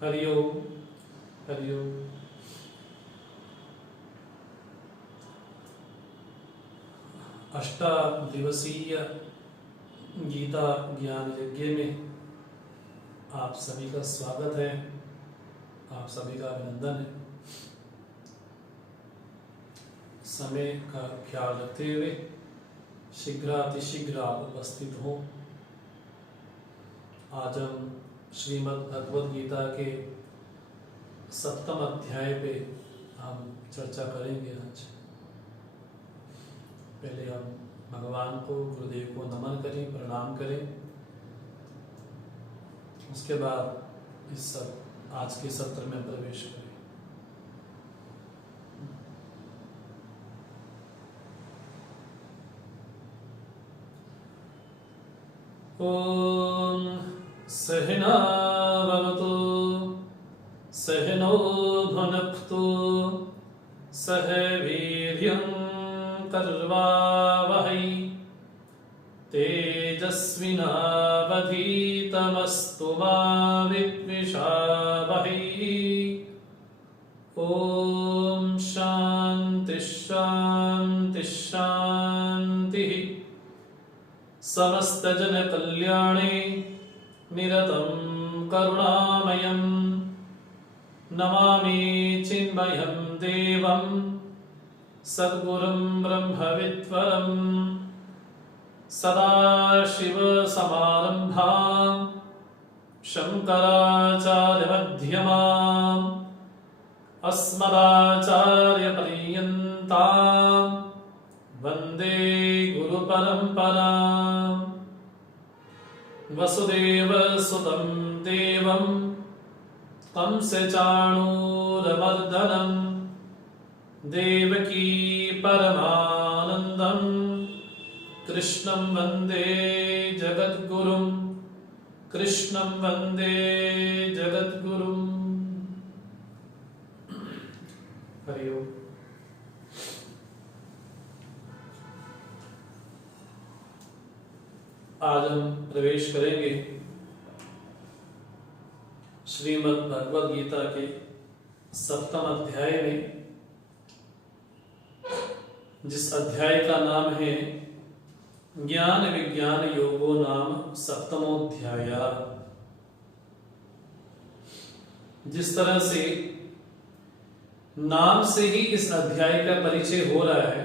हरि ओम हरि ओम। अष्टादिवसीय गीता ज्ञान यज्ञ में आप सभी का स्वागत है, आप सभी का अभिनंदन है। समय का ख्याल रखते हुए शीघ्रातिशीघ्र आप उपस्थित हो। आज हम श्रीमद् भगवद गीता के 7वें अध्याय पे हम चर्चा करेंगे। आज पहले हम भगवान को, गुरुदेव को नमन करें, प्रणाम करें। उसके बाद इस आज के सत्र में प्रवेश करें। ओम सहना भवतु सहनो भुनक्तु सह वीर्यं कर्वावहै तेजस्विनावधीतमस्तु मा विद्विषावहै। ओम शांति शांति शांति। समस्त जन कल्याणे निरतं करुणामयं नमामि चिन्मयं देवं सद्गुरुं ब्रह्मविद्वरं सदाशिवसमारम्भां शङ्कराचार्यमध्यमाम् अस्मदाचार्यपर्यन्तां वन्दे गुरुपरम्पराम्। वसुदेवसुतं देवं कंसचाणूरमर्दनं देवकी परमानन्दं कृष्णं वन्दे जगद्गुरुं कृष्णं वन्दे जगद्गुरुं। हरि ओम। आज हम प्रवेश करेंगे श्रीमद् भगवद गीता के 7वें अध्याय में, जिस अध्याय का नाम है ज्ञान विज्ञान योगो नाम 7मोऽध्याय। जिस तरह से नाम से ही इस अध्याय का परिचय हो रहा है,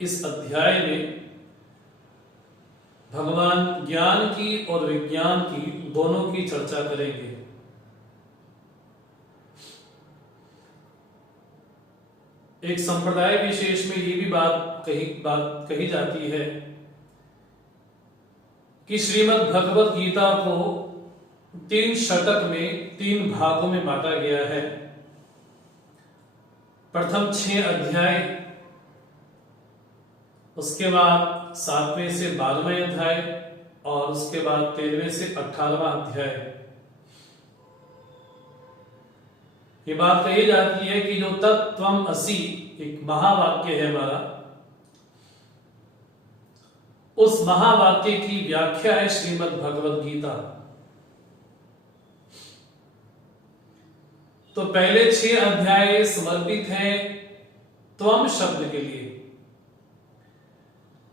इस अध्याय में भगवान ज्ञान की और विज्ञान की दोनों की चर्चा करेंगे। एक संप्रदाय विशेष में ये भी बात कही जाती है कि श्रीमद् भगवद गीता को 3 षटक में 3 भागों में बांटा गया है। प्रथम 6 अध्याय, उसके बाद 7वें से 12वें अध्याय और उसके बाद 13वें से 18वां अध्याय। ये बात कही जाती है कि जो तत्त्वम् असि एक महावाक्य है हमारा, उस महावाक्य की व्याख्या है श्रीमद् भगवद गीता। तो पहले 6 अध्याय समर्पित हैं त्वम शब्द के लिए,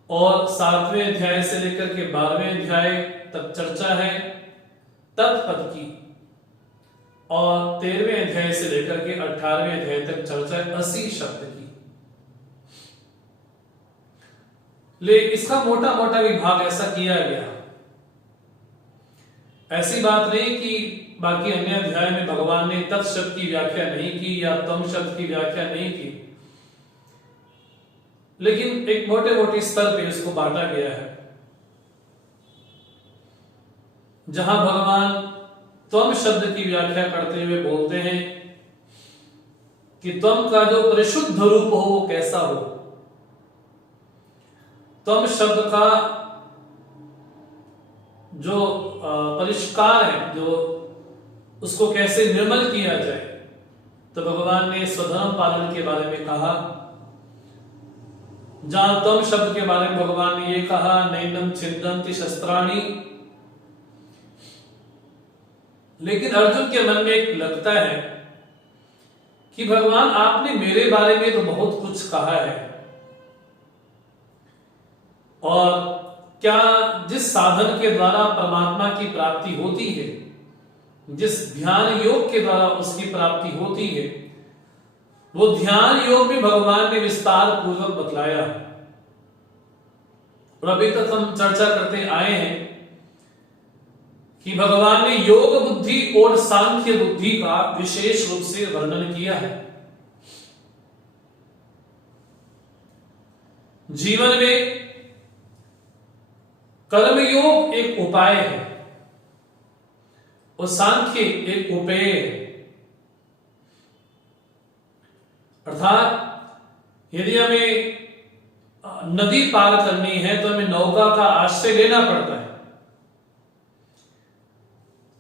और 7वें अध्याय से लेकर के 12वें अध्याय तक चर्चा है तत्पद की, और 13वें अध्याय से लेकर के 18वें अध्याय तक चर्चा है असि शब्द की। ले इसका मोटा मोटा विभाग ऐसा किया गया। ऐसी बात नहीं कि बाकी अन्य अध्याय में भगवान ने तत् शब्द की व्याख्या नहीं की या तम शब्द की व्याख्या नहीं की, लेकिन एक मोटे मोटे स्तर पे इसको बांटा गया है। जहां भगवान त्वम शब्द की व्याख्या करते हुए बोलते हैं कि त्वम का जो परिशुद्ध रूप हो वो कैसा हो। त्वम शब्द का जो परिष्कार है, जो उसको कैसे निर्मल किया जाए, तो भगवान ने स्वधर्म पालन के बारे में कहा। जहां तम शब्द के बारे में भगवान ने ये कहा, नैनम छिन्दन्ति शस्त्राणि लेकिन अर्जुन के मन में एक लगता है कि भगवान आपने मेरे बारे में तो बहुत कुछ कहा है, और क्या जिस साधन के द्वारा परमात्मा की प्राप्ति होती है, जिस ध्यान योग के द्वारा उसकी प्राप्ति होती है, वो ध्यान योग भी भगवान ने विस्तार पूर्वक बतलाया। और अभी तक हम चर्चा करते आए हैं कि भगवान ने योग बुद्धि और सांख्य बुद्धि का विशेष रूप से वर्णन किया है। जीवन में कर्मयोग एक उपाय है और सांख्य एक उपेय है। अर्थात यदि हमें नदी पार करनी है तो हमें नौका का आश्रय लेना पड़ता है,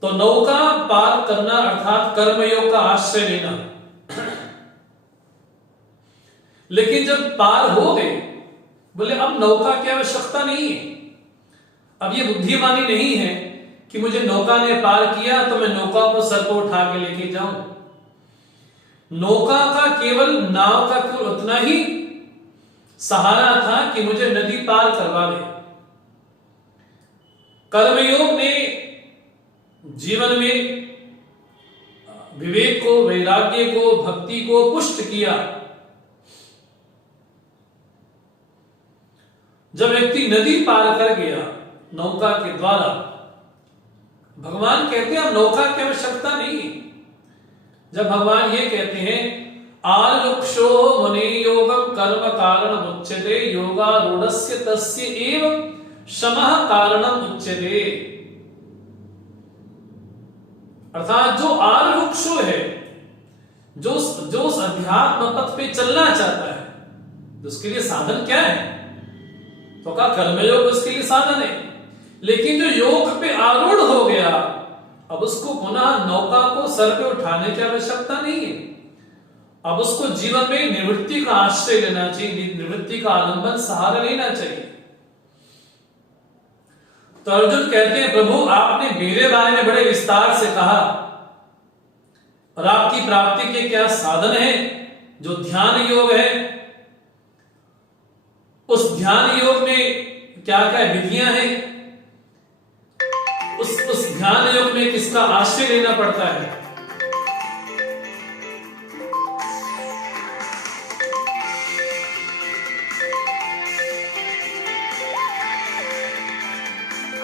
तो नौका पार करना अर्थात कर्मयोग का आश्रय लेना। लेकिन जब पार हो गए, बोले अब नौका की आवश्यकता नहीं है, अब ये बुद्धिमानी नहीं है कि मुझे नौका ने पार किया तो मैं नौका को सर पर उठा के लेके जाऊं। नौका का केवल नाव का केवल उतना ही सहारा था कि मुझे नदी पार करवा दे। कर्मयोग ने जीवन में विवेक को, वैराग्य को, भक्ति को पुष्ट किया। जब व्यक्ति नदी पार कर गया नौका के द्वारा, भगवान कहते हैं अब नौका की आवश्यकता नहीं है। जब भगवान ये कहते हैं आलुक्षो मुनि योगम कर्म कारणम उच्यते योगारूढ़स्य तस्य एव शमः कारणम उच्यते, अर्थात जो आलुक्षो है, जो उस अध्यात्म पथ पे चलना चाहता है, उसके लिए साधन क्या है? तो कहा कर्मयोग उसके लिए साधन है। लेकिन जो योग पे आरूढ़ हो गया, अब उसको पुनः नौका को सर पे उठाने की आवश्यकता नहीं है। अब उसको जीवन में निवृत्ति का आश्रय लेना चाहिए, निवृत्ति का आलंबन सहारा लेना चाहिए। तो अर्जुन कहते हैं प्रभु आपने मेरे बारे में बड़े विस्तार से कहा, और आपकी प्राप्ति के क्या साधन है? जो ध्यान योग है, उस ध्यान योग में क्या क्या विधियां हैं, उस ध्यान योग में किसका आश्रय लेना पड़ता है?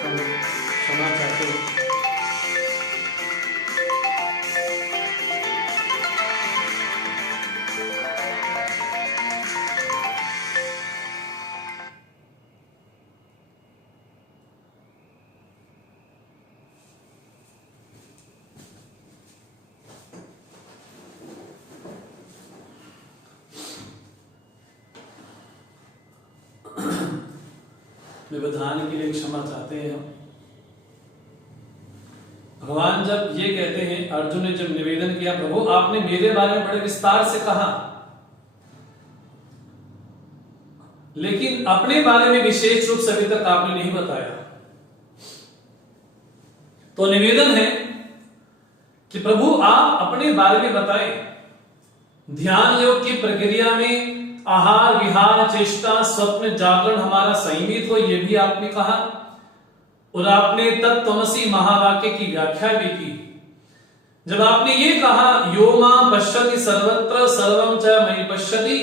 हम क्षमा चाहते हैं। व्यवधान के लिए क्षमा चाहते हैं हम। भगवान जब ये कहते हैं, अर्जुन ने जब निवेदन किया प्रभु आपने मेरे बारे में बड़े विस्तार से कहा, लेकिन अपने बारे में विशेष रूप से अभी तक आपने नहीं बताया, तो निवेदन है कि प्रभु आप अपने बारे में बताएं। ध्यान योग की प्रक्रिया में आहार विहार चेष्टा स्वप्न जागरण हमारा संयमित हो, यह भी आपने कहा, और आपने तत्त्वमसि महावाक्य की व्याख्या भी की। जब आपने ये कहा यो मां पश्यति सर्वत्र सर्वं च मयि पश्यति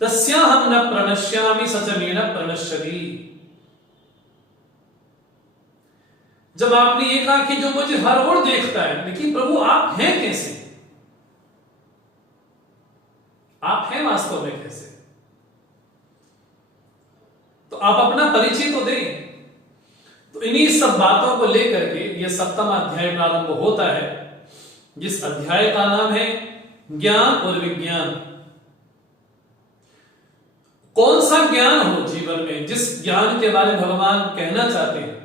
तस्याहं न प्रणश्यामि स च मे न प्रणश्यति, जब आपने ये कहा कि जो मुझे हर ओर देखता है, लेकिन प्रभु आप हैं कैसे, आप हैं वास्तव में कैसे, तो आप अपना परिचय तो दें। तो इन्हीं सब बातों को लेकर के यह 7वां अध्याय प्रारंभ होता है, जिस अध्याय का नाम है ज्ञान और विज्ञान। कौन सा ज्ञान हो जीवन में, जिस ज्ञान के बारे में भगवान कहना चाहते हैं,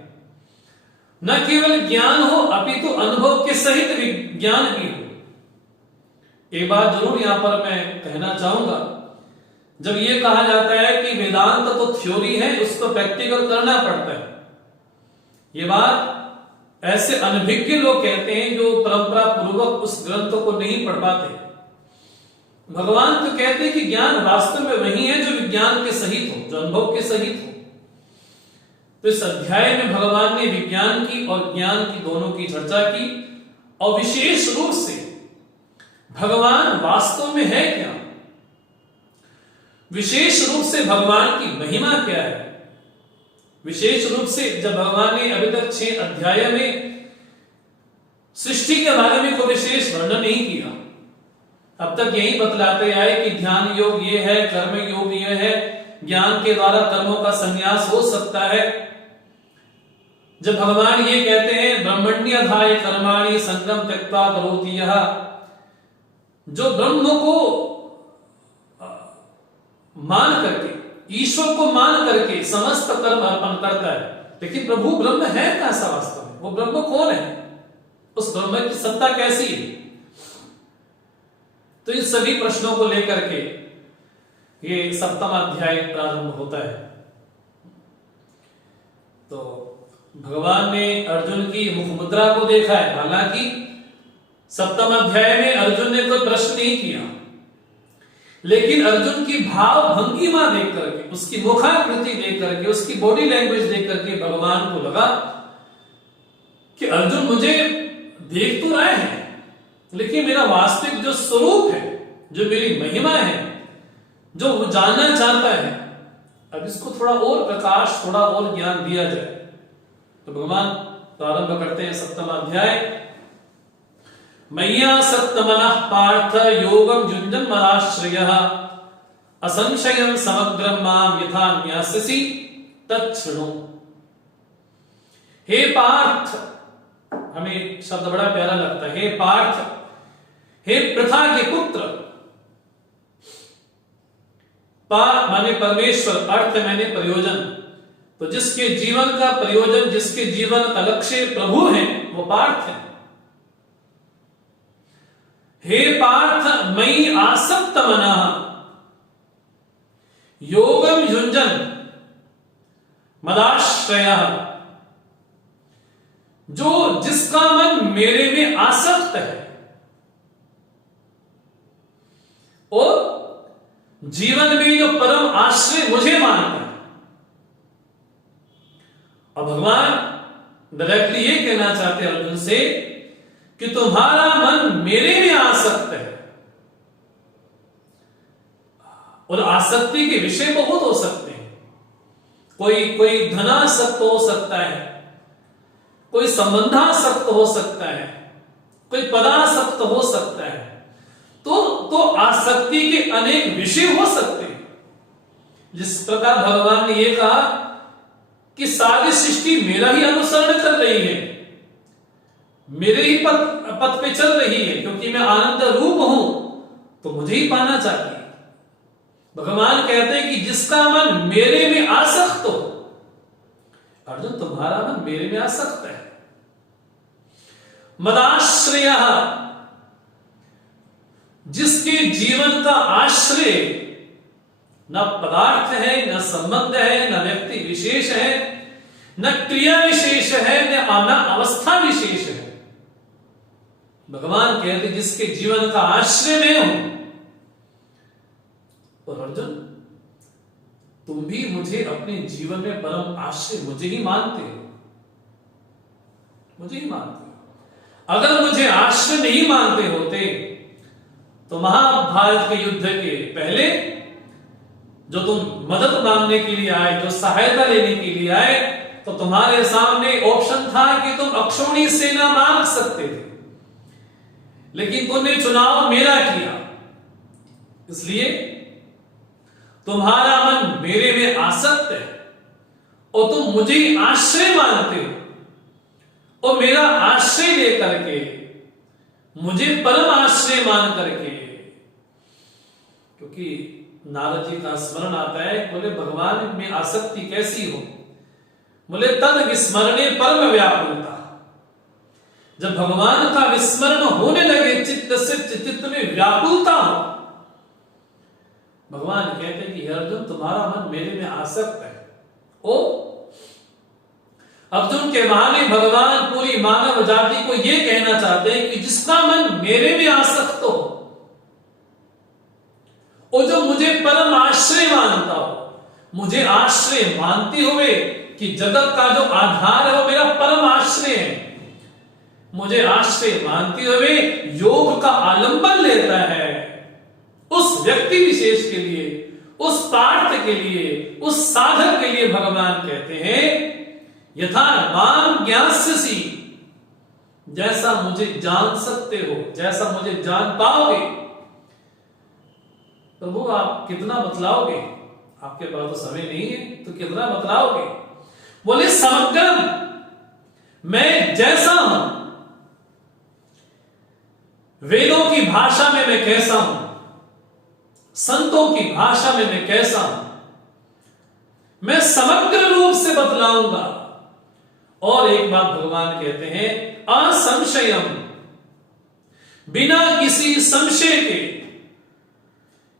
न केवल ज्ञान हो अपितु अनुभव के सहित विज्ञान भी हो। एक बात जरूर यहां पर मैं कहना चाहूंगा, जब यह कहा जाता है कि वेदांत तो थ्योरी है, उसको प्रैक्टिकल करना पड़ता है, ये बात ऐसे अनभिज्ञ लोग कहते हैं जो परंपरा पूर्वक उस ग्रंथ को नहीं पढ़ पाते। भगवान तो कहते हैं कि ज्ञान वास्तव में वही है जो विज्ञान के सहित हो, जो अनुभव के सहित हो। तो इस अध्याय में भगवान ने विज्ञान की और ज्ञान की दोनों की चर्चा की, और विशेष रूप से भगवान वास्तव में है क्या, विशेष रूप से भगवान की महिमा क्या है। विशेष रूप से जब भगवान ने अभी तक 6 अध्याय में सृष्टि के बारे में कोई विशेष वर्णन नहीं किया, अब तक यही बतलाते आए कि ध्यान योग ये है, कर्म योग ये है, ज्ञान के द्वारा कर्मों का संन्यास हो सकता है। जब भगवान ये कहते हैं ब्रह्मण्यधाय कर्माणि संगम त्यक्त्वा करोति यः, जो ब्रह्म को मान करके, ईश्वर को मान करके समस्त कर्म अर्पण करता है। लेकिन प्रभु ब्रह्म है कैसा वास्तव में, वो ब्रह्म कौन है, उस ब्रह्म की सत्ता कैसी है। तो इन सभी प्रश्नों को लेकर के ये 7वां अध्याय प्रारंभ होता है। तो भगवान ने अर्जुन की मुख मुद्रा को देखा है। हालांकि 7वें अध्याय में अर्जुन ने कोई प्रश्न नहीं किया, लेकिन अर्जुन की भाव भंगिमा देख करके, उसकी मुखाकृति देख करके, उसकी बॉडी लैंग्वेज देख करके भगवान को लगा कि अर्जुन मुझे देख तो रहे हैं, लेकिन मेरा वास्तविक जो स्वरूप है, जो मेरी महिमा है, जो वो जानना चाहता है, अब इसको थोड़ा और प्रकाश, थोड़ा और ज्ञान दिया जाए। तो भगवान प्रारंभ करते हैं 7वां अध्याय। मय्या सत्तमनः पार्थ योगम युञ्जन् मदाश्रयः असंशयं समग्रं मां यथा न्यास्यसि तच्छृणु। हे पार्थ, हमें शब्द बड़ा प्यारा लगता है, हे पार्थ, हे प्रथा के पुत्र। पा माने परमेश्वर, अर्थ माने प्रयोजन। तो जिसके जीवन का प्रयोजन, जिसके जीवन का लक्ष्य प्रभु है, वो पार्थ है। हे पार्थ मयि आसक्त मनः योगम युञ्जन् मदाश्रयः, जो जिसका मन मेरे में आसक्त है और जीवन में जो परम आश्रय मुझे मानता है। और भगवान डायरेक्टली ये कहना चाहते हैं अर्जुन से कि तुम्हारा मन मेरे में आसक्त है। और आसक्ति के विषय बहुत हो सकते हैं। कोई धनासक्त हो सकता है, कोई संबंधासक्त हो सकता है, कोई पदासक्त हो सकता है। तो आसक्ति के अनेक विषय हो सकते हैं। जिस प्रकार भगवान ने यह कहा कि सारी सृष्टि मेरा ही अनुसरण कर रही है, मेरे ही पथ पे चल रही है, क्योंकि मैं आनंद रूप हूं, तो मुझे ही पाना चाहिए। भगवान कहते हैं कि जिसका मन मेरे में आसक्त हो, अर्जुन तुम्हारा मन मेरे में आसक्त है। मदाश्रयः, जिसके जीवन का आश्रय न पदार्थ है, न संबंध है, न व्यक्ति विशेष है, न क्रिया विशेष है, न अवस्था विशेष है। भगवान कहते जिसके जीवन का आश्रय मैं हूं। और अर्जुन, तुम भी मुझे अपने जीवन में परम आश्रय मुझे ही मानते हो, मुझे ही मानते हो। अगर मुझे आश्रय नहीं मानते होते तो महाभारत के युद्ध के पहले जो तुम मदद मांगने के लिए आए, जो सहायता लेने के लिए आए, तो तुम्हारे सामने ऑप्शन था कि तुम अक्षौणी सेना मांग सकते थे, लेकिन तुमने चुनाव मेरा किया। इसलिए तुम्हारा मन मेरे में आसक्त है और तुम मुझे आश्रय मानते हो, और मेरा आश्रय लेकर के, मुझे परम आश्रय मान करके, क्योंकि नारद जी का स्मरण आता है, बोले भगवान में आसक्ति कैसी हो, बोले तद विस्मरणे परम व्याकुलता। जब भगवान का विस्मरण होने लगे, चित्त से चित्त में व्याकुलता हो, भगवान कहते हैं कि अर्जुन तुम्हारा मन मेरे में आसक्त है। ओ अर्जुन के बहाने भगवान पूरी मानव जाति को यह कहना चाहते हैं कि जिसका मन मेरे में आसक्त हो और जो मुझे परम आश्रय मानता हो, मुझे आश्रय मानते हुए कि जगत का जो आधार है वो मेरा परम आश्रय है, मुझे आश्रय मानते हुए योग का आलंबन लेता है, उस व्यक्ति विशेष के लिए, उस पार्थ के लिए, उस साधक के लिए भगवान कहते हैं यथा मां ज्ञास्यसि, जैसा मुझे जान सकते हो, जैसा मुझे जान पाओगे। प्रभु आप कितना बतलाओगे, आपके पास तो समय नहीं है, तो कितना बतलाओगे? बोले समग्र मैं जैसा हूं, वेदों की भाषा में मैं कैसा हूं, संतों की भाषा में मैं कैसा हूं, मैं समग्र रूप से बतलाऊंगा। और एक बात भगवान कहते हैं असंशयम, बिना किसी संशय के,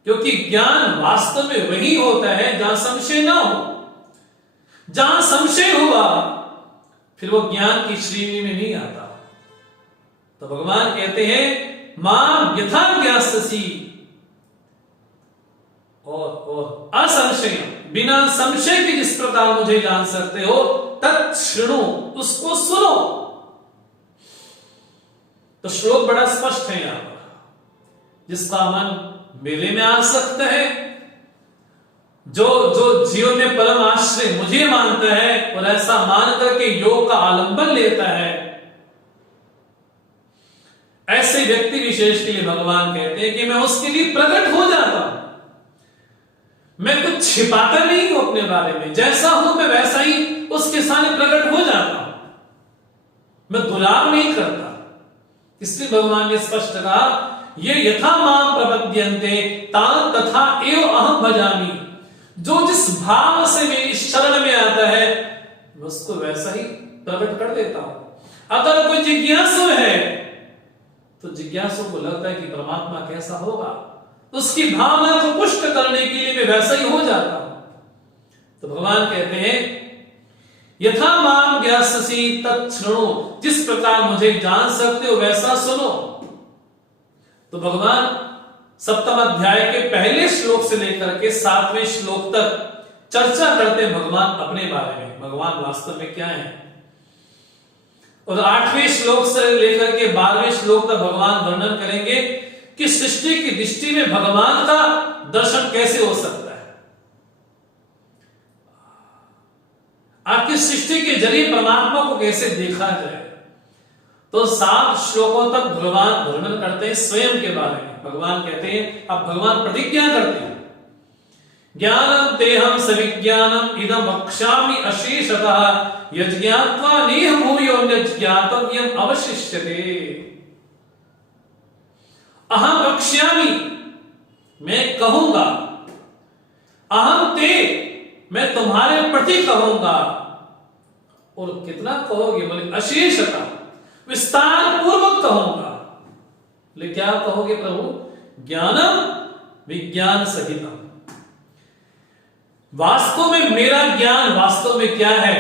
क्योंकि ज्ञान वास्तव में वही होता है जहां संशय ना हो। जहां संशय हुआ फिर वो ज्ञान की श्रेणी में नहीं आता। तो भगवान कहते हैं मां यथा ज्ञास्यसि, और असंशय, बिना संशय के जिस प्रकार मुझे जान सकते हो तत्शृणु, उसको सुनो। तो श्लोक बड़ा स्पष्ट है यहां पर, जिसका मन मेरे में आसक्त है, जो जीवन में परम आश्रय मुझे मानता है और ऐसा मान करके योग का आलंबन लेता है, ऐसे व्यक्ति विशेष के लिए भगवान कहते हैं कि मैं उसके लिए प्रकट हो जाता हूं। मैं कुछ छिपाता नहीं हूं अपने बारे में, जैसा हूं मैं वैसा ही उसके सामने प्रकट हो जाता हूं, मैं दुलार नहीं करता। इसलिए भगवान ने स्पष्ट कहा ये यथा मां प्रपद्यन्ते तां तथा एव अहम भजामि, जो जिस भाव से मेरी शरण में आता है मैं उसको वैसा ही प्रकट कर देता हूं। अगर कोई जिज्ञासु है तो जिज्ञासु को लगता है कि परमात्मा कैसा होगा, उसकी भावना को पुष्ट करने के लिए मैं वैसा ही हो जाता हूं। तो भगवान कहते हैं यथा मां ज्ञास्यसि तच्छृणु, जिस प्रकार मुझे जान सकते हो वैसा सुनो। तो भगवान सप्तम अध्याय के पहले श्लोक से लेकर के 7वें श्लोक तक चर्चा करते हैं भगवान अपने बारे में, भगवान वास्तव में क्या है। और 8वें श्लोक से लेकर के 12वें श्लोक तक भगवान वर्णन करेंगे कि सृष्टि की दृष्टि में भगवान का दर्शन कैसे हो सकता है, आपकी सृष्टि के जरिए परमात्मा को कैसे देखा जाए। तो 7 श्लोकों तक भगवान वर्णन करते हैं स्वयं के बारे में। भगवान कहते हैं, अब भगवान प्रतिज्ञा करते हैं ज्ञानम तेहम सविज्ञानम इदम वक्ष्यामि अशेषतः यज्ञात्वा नेह भूयो ज्ञातव्यम अवशिष्यते। अहम वक्ष्यामि, मैं कहूंगा, अहम ते, मैं तुम्हारे प्रति कहूंगा। और कितना कहोगे, बोले अशेषता, विस्तार पूर्वक कहूंगा। ले क्या कहोगे प्रभु? ज्ञानम विज्ञान सहितम, वास्तव में मेरा ज्ञान वास्तव में क्या है,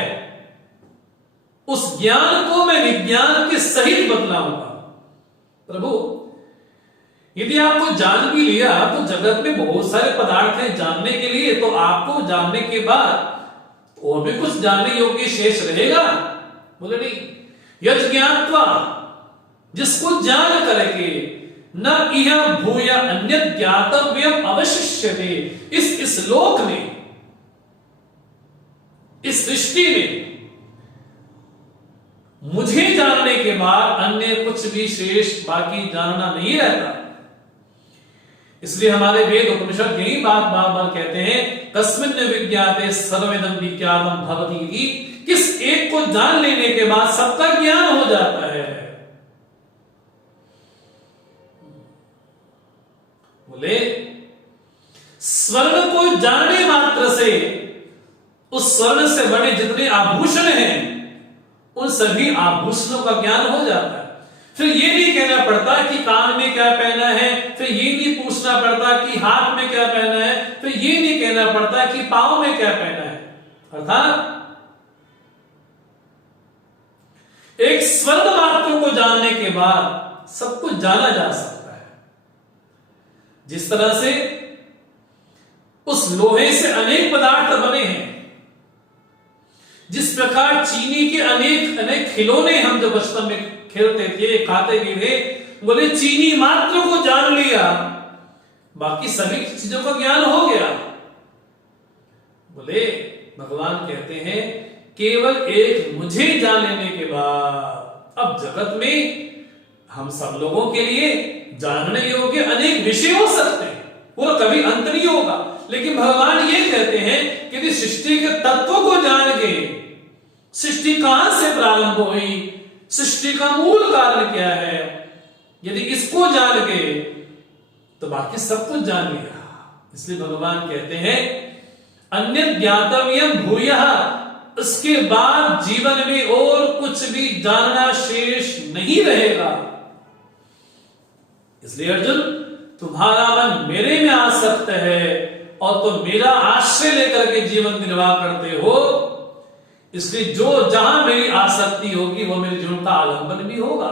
उस ज्ञान को मैं विज्ञान के सहित बतलाऊंगा। प्रभु यदि आपको जान भी लिया तो जगत में बहुत सारे पदार्थ हैं जानने के लिए, तो आपको जानने के बाद और भी कुछ जानने योग्य शेष रहेगा? बोले नहीं, यज्ञात्वा, जिसको जान करके न इह भूय अन्य ज्ञातव्यम अवशिष्यते, इस लोक में, इस सृष्टि में मुझे जानने के बाद अन्य कुछ भी शेष बाकी जानना नहीं रहता। इसलिए हमारे वेद उपनिषद यही बात बार बार कहते हैं, तस्मिन् विज्ञाते सर्वमिदं विज्ञानम भवति, किस एक को जान लेने के बाद सबका ज्ञान हो जाता है। बोले स्वर्ण को जानने मात्र से उस स्वर्ण से बने जितने आभूषण हैं उन सभी आभूषणों का ज्ञान हो जाता है। फिर ये नहीं कहना पड़ता कि कान में क्या पहना है, फिर ये नहीं पूछना पड़ता कि हाथ में क्या पहना है, फिर ये नहीं कहना पड़ता कि पांव में क्या पहना है। अर्थात एक स्वर्ण मात्र को जानने के बाद सब कुछ जाना जा सकता है। जिस तरह से उस लोहे से अनेक पदार्थ बने हैं, जिस प्रकार चीनी के अनेक अनेक खिलौने हम जब बचपन में खेलते थे, खाते भी थे, बोले चीनी मात्र को जान लिया, बाकी सभी चीजों का ज्ञान हो गया। बोले भगवान कहते हैं केवल एक मुझे जान लेने के बाद अब जगत में हम सब लोगों के लिए जानने योग्य अनेक विषय हो सकते हैं, वो कभी अंत नहीं होगा। लेकिन भगवान ये कहते हैं कि यदि सृष्टि के तत्वों को जान के, सृष्टि कहां से प्रारंभ हुई, सृष्टि का मूल कारण क्या है, यदि इसको जान के तो बाकी सब कुछ जान लिया। इसलिए भगवान कहते हैं अन्य ज्ञातव्यम भूयः, उसके बाद जीवन में और कुछ भी जानना शेष नहीं रहेगा। इसलिए अर्जुन तुम्हारा मन मेरे में आसक्त है और तुम मेरा आश्रय लेकर के जीवन निर्वाह करते हो, इसलिए जो जहां मेरी आसक्ति होगी वो मेरे जीवन का आलंबन भी होगा।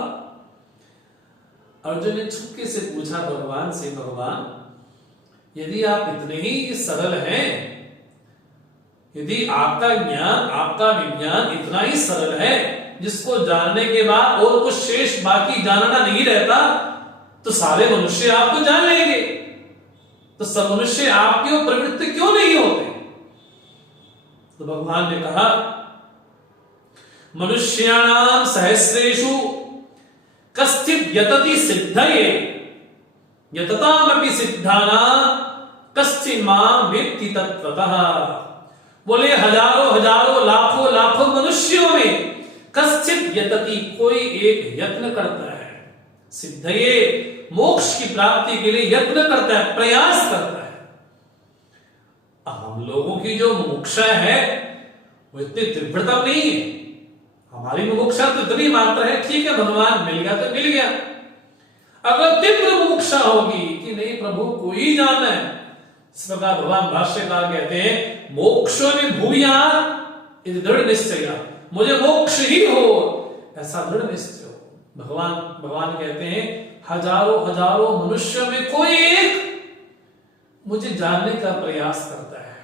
अर्जुन ने चुपके से पूछा भगवान से, भगवान यदि आप इतने ही सरल हैं, यदि आपका ज्ञान आपका विज्ञान इतना ही सरल है जिसको जानने के बाद और कुछ शेष बाकी जानना नहीं रहता, तो सारे मनुष्य आपको जान लेंगे, तो सब मनुष्य आपकी ओर प्रवृत्त क्यों नहीं होते? तो भगवान ने कहा मनुष्याणाम सहस्रेषु कश्चित् यतति सिद्धये यततामपि सिद्धानां कश्चित् मां वेत्ति तत्त्वतः। बोले हजारों हजारों लाखों लाखों मनुष्यों में कश्चित् यतति, कोई एक यत्न करता है, सिद्धये मोक्ष की प्राप्ति के लिए यत्न करता है, प्रयास करता है। हम लोगों की जो मुमुक्षा है वो इतनी तीव्रता नहीं है, हमारी मुमुक्षा तो इतनी मात्र है, ठीक है भगवान मिल गया तो मिल गया। अगर तीव्र मुमुक्षा होगी कि नहीं प्रभु को ही जानना है, इस प्रकार भगवान भाष्यकार कहते हैं मोक्षो में भूयात् इति दृढ़ निश्चय, मुझे मोक्ष ही हो ऐसा दृढ़ निश्चय हो। भगवान कहते हैं हजारों हजारों मनुष्यों में कोई एक मुझे जानने का प्रयास करता है।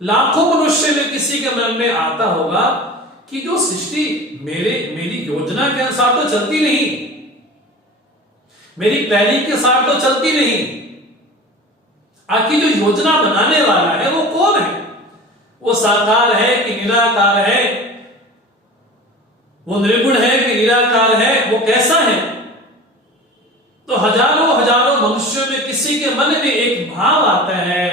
लाखों मनुष्य में किसी के मन में आता होगा कि जो सृष्टि मेरी योजना के अनुसार तो चलती नहीं, मेरी प्लानिंग के अनुसार तो चलती नहीं, आखिर जो योजना बनाने वाला है वो कौन है? वो साकार है कि निराकार है? वो निर्गुण है कि निराकार है? वो कैसा है? तो हजारों हजारों मनुष्यों में किसी के मन में एक भाव आता है।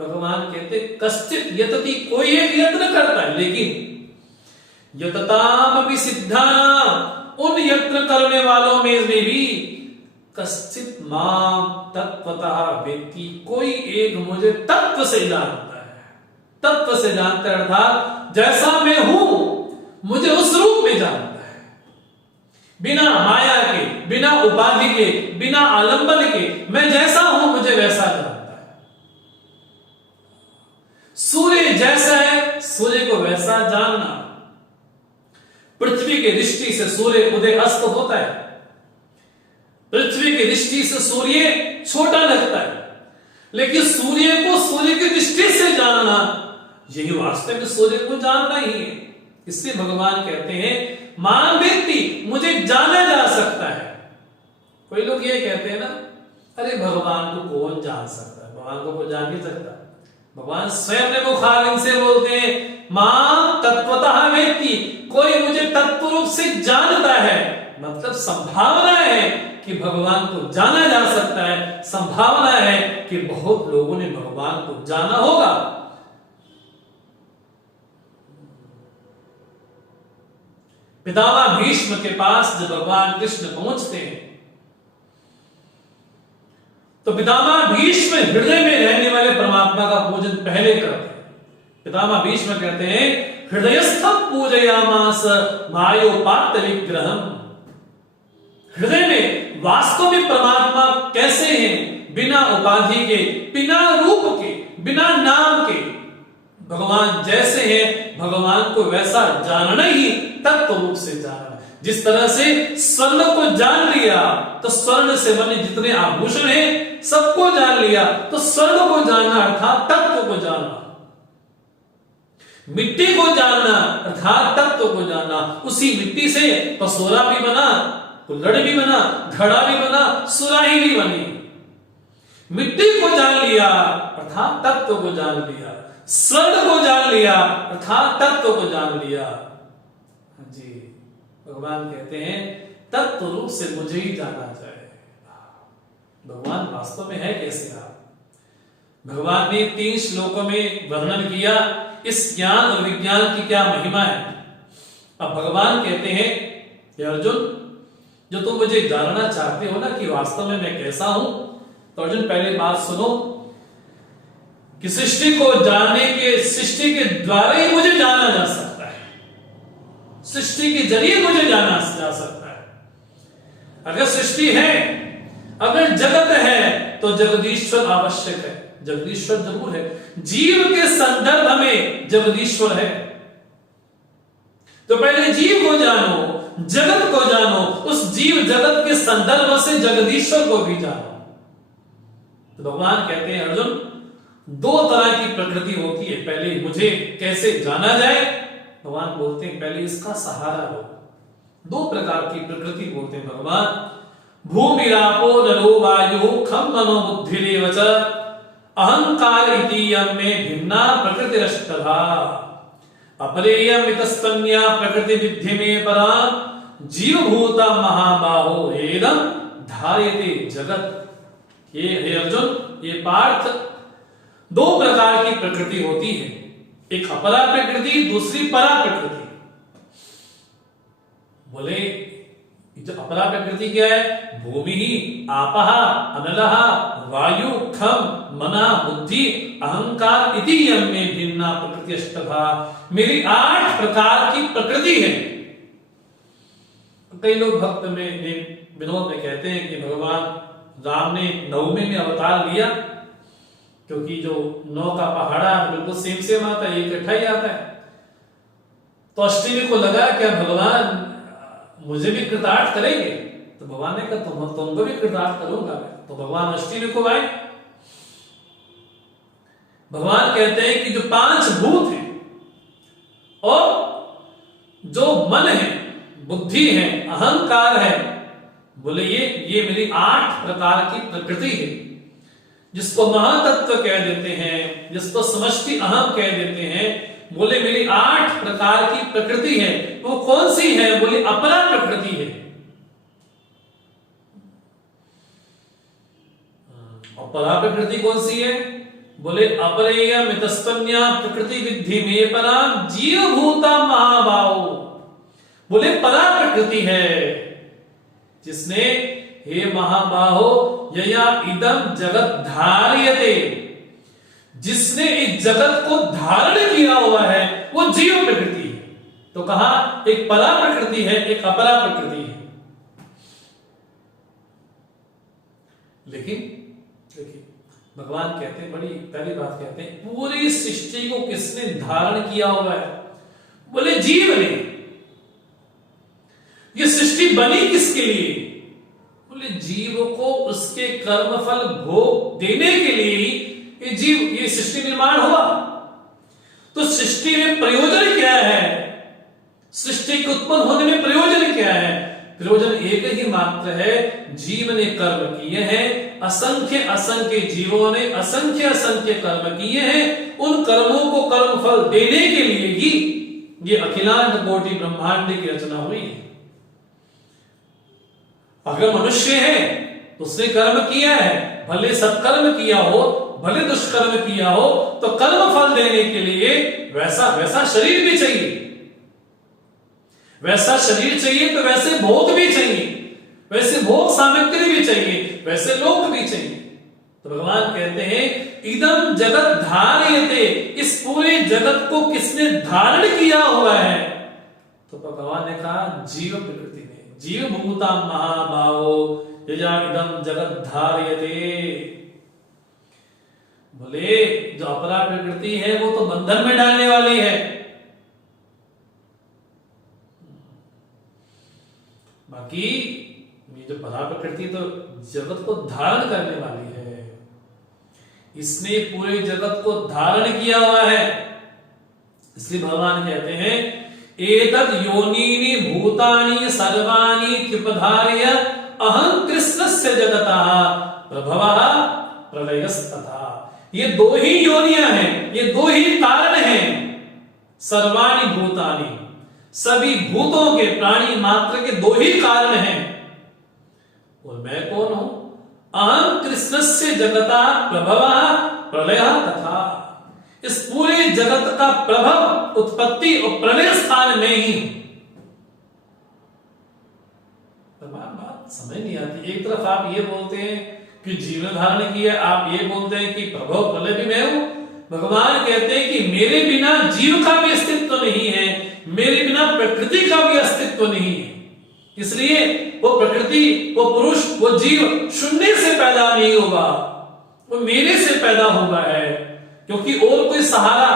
भगवान कहते कश्चित् यतति, कोई एक यत्न करता है, लेकिन यततामपि सिद्धानां, उन यत्न करने वालों में भी कश्चित् मां तत्त्वतः वेत्ति, कोई एक मुझे तत्व से जानता है। तत्व से जानता है अर्थात जैसा मैं हूं मुझे उस रूप में जानता है, बिना माया के, बिना उपाधि के, बिना आलंबन के, मैं जैसा हूं मुझे वैसा जानता है। सूर्य जैसा है सूर्य को वैसा जानना। पृथ्वी की दृष्टि से सूर्य उदय अस्त होता है, पृथ्वी की दृष्टि से सूर्य छोटा लगता है, लेकिन सूर्य को सूर्य की दृष्टि से जानना यही वास्तव में सूर्य को जानना ही है। इसलिए भगवान कहते हैं मां वेत्ति, मुझे जाना जा सकता है। कोई लोग ये कहते हैं ना, अरे भगवान को कौन जान सकता है, भगवान को कोई जान नहीं सकता। भगवान स्वयं ने मुखारविंद से बोलते हैं मां तत्वतः वेत्ति, कोई मुझे तत्व रूप से जानता है, मतलब संभावना है कि भगवान को जाना जा सकता है, संभावना है कि बहुत लोगों ने भगवान को जाना होगा। पितामह भीष्म के पास जब भगवान कृष्ण पहुंचते हैं तो पितामह भीष्म हृदय में रहने वाले परमात्मा का पूजन पहले करते हैं। पितामह भीष्म कहते हैं हृदयस्थं पूजयामास मायोपात्त विग्रहम्, हृदय में वास्तव में परमात्मा कैसे हैं, बिना उपाधि के, बिना रूप के, बिना नाम के, भगवान जैसे हैं भगवान को वैसा जानना ही तत्व रूप से जानना। जिस तरह से स्वर्ण को जान लिया तो स्वर्ण से बने जितने आभूषण हैं सबको जान लिया, तो स्वर्ण को जानना अर्थात तत्व को जानना, मिट्टी को जानना अर्थात तत्व को जानना। उसी मिट्टी से पसोरा भी बना, कुल्हड़ भी बना, घड़ा भी बना, सुराही भी बनी। मिट्टी को जान लिया अर्थात तत्व को जान लिया, स्वर्ण को जान लिया अर्थात तत्व को जान लिया। जी भगवान कहते हैं तत्व रूप से मुझे ही जाना जाए। भगवान वास्तव में है कैसे आप? भगवान ने 3 श्लोकों में वर्णन किया इस ज्ञान और विज्ञान की क्या महिमा है। अब भगवान कहते हैं कि अर्जुन, जो तुम मुझे जानना चाहते हो ना कि वास्तव में मैं कैसा हूं, तो अर्जुन पहले बात सुनो कि सृष्टि को जानने के, सृष्टि के द्वारा ही मुझे जाना जा सकता है, सृष्टि के जरिए मुझे जाना जा सकता है। अगर सृष्टि है, अगर जगत है तो जगदीश्वर आवश्यक है, जगदीश्वर जरूर है। जीव के संदर्भ में जगदीश्वर है। तो पहले जीव को जानो, जगत को जानो, उस जीव जगत के संदर्भ से जगदीश्वर को भी जानो। तो भगवान कहते हैं अर्जुन, 2 तरह की प्रकृति होती है, पहले मुझे कैसे जाना जाए। भगवान बोलते हैं पहले इसका सहारा लो। 2 प्रकार की प्रकृति बोलते हैं भगवान, भूमिरापो नलो वायु खम मनो बुद्धिरेव च अहंकार इति यम में भिन्ना प्रकृतिरष्टधा अपरेयम इतस्तन्या प्रकृति विद्धि में परा जीवभूता महाबाहो एदम धार्यते जगत। ये हे अर्जुन, ये पार्थ, 2 प्रकार की प्रकृति होती है, एक अपरा प्रकृति, दूसरी परा प्रकृति। बोले जो अपरा प्रकृति क्या है? भूमि ही, आपः, अनलः, वायु, खम, मना, बुद्धि, अहंकार इति यम में भिन्ना प्रकृति अष्टधा। मेरी 8 प्रकार की प्रकृति है। कई लोग भक्त में विनोद में कहते हैं कि भगवान राम ने 9वें में अवतार लिया, क्योंकि जो 9 का पहाड़ा बिल्कुल सेम आता है, इकट्ठा ही आता है। तो अष्टमी को लगा क्या भगवान मुझे भी कृतार्थ करेंगे? तो भगवान ने कहा तुमको भी कृतार्थ करूंगा। तो भगवान अष्टमी को आए। भगवान कहते हैं कि जो 5 भूत हैं और जो मन है, बुद्धि है, अहंकार है, बोले ये मेरी 8 प्रकार की प्रकृति है, जिसको महातत्व कह देते हैं, जिसको समष्टि अहम कह देते हैं। बोले मेरी 8 प्रकार की प्रकृति है। वो कौन सी है? बोले अपरा प्रकृति है। अपरा प्रकृति कौन सी है? बोले अपरेय मितस्तन्या प्रकृति विद्धि में परा जीवभूता महाबाहो। बोले परा प्रकृति है जिसने, हे महाबाहो यया इदम जगत धार्यते, जिसने इस जगत को धारण किया हुआ है, वो जीव प्रकृति है। तो कहा एक परा प्रकृति है, एक अपरा प्रकृति है। लेकिन देखिए भगवान कहते हैं, बड़ी पहली बात कहते हैं, पूरी सृष्टि को किसने धारण किया हुआ है? बोले जीव ने। ये सृष्टि बनी किसके लिए? बोले जीव को उसके कर्मफल भोग देने के लिए ही ये सृष्टि निर्माण हुआ। तो सृष्टि में प्रयोजन क्या है? सृष्टि के उत्पन्न होने में प्रयोजन क्या है? प्रयोजन एक ही मात्र है, जीव ने कर्म किए हैं, असंख्य असंख्य जीवों ने असंख्य असंख्य कर्म किए हैं। उन कर्मों को कर्म फल देने के लिए ही ये अखिलांड कोटि ब्रह्मांड की रचना हुई है। अगर मनुष्य है तो उसने कर्म किया है, भले सत्कर्म किया हो भले दुष्कर्म किया हो, तो कर्म फल देने के लिए वैसा शरीर भी चाहिए, वैसा शरीर चाहिए, तो वैसे भोग भी चाहिए, वैसे भोग सामग्री भी चाहिए, वैसे लोक भी चाहिए। तो भगवान कहते हैं इदम जगत धार्यते, इस पूरे जगत को किसने धारण किया हुआ है? तो भगवान ने कहा जीव प्रकृति ने, जीव भूता महाबाहो यजा इदम जगत धार्यते। बोले जो अपरा प्रकृति है वो तो बंधन में डालने वाली है, बाकी ये जो परा प्रकृति तो जगत को धारण करने वाली है। इसने पूरे जगत को धारण किया हुआ है। इसलिए भगवान कहते हैं एतद् योनीनि भूतानि सर्वाणि त्युपधार्य अहं कृष्णस्य जगतः प्रभवः प्रलयस्तथा। ये दो ही योनियां हैं, ये दो ही कारण हैं। सर्वाणि भूतानि, सभी भूतों के, प्राणी मात्र के दो ही कारण हैं। और मैं कौन हूं? अहं कृष्णस्य जगतः प्रभवः प्रलयः तथा। इस पूरे जगत का प्रभव, उत्पत्ति और प्रलय स्थान में ही हूं। बात समझ नहीं आती। एक तरफ आप ये बोलते हैं कि जीवन धारण किया, आप ये बोलते हैं कि प्रभव प्रलय भी मैं हूं। भगवान कहते हैं कि मेरे बिना जीव का भी अस्तित्व नहीं है, मेरे बिना प्रकृति का भी अस्तित्व नहीं है। इसलिए वो प्रकृति, वो पुरुष, वो जीव शून्य से पैदा नहीं होगा, वो मेरे से पैदा हुआ है। क्योंकि और कोई सहारा,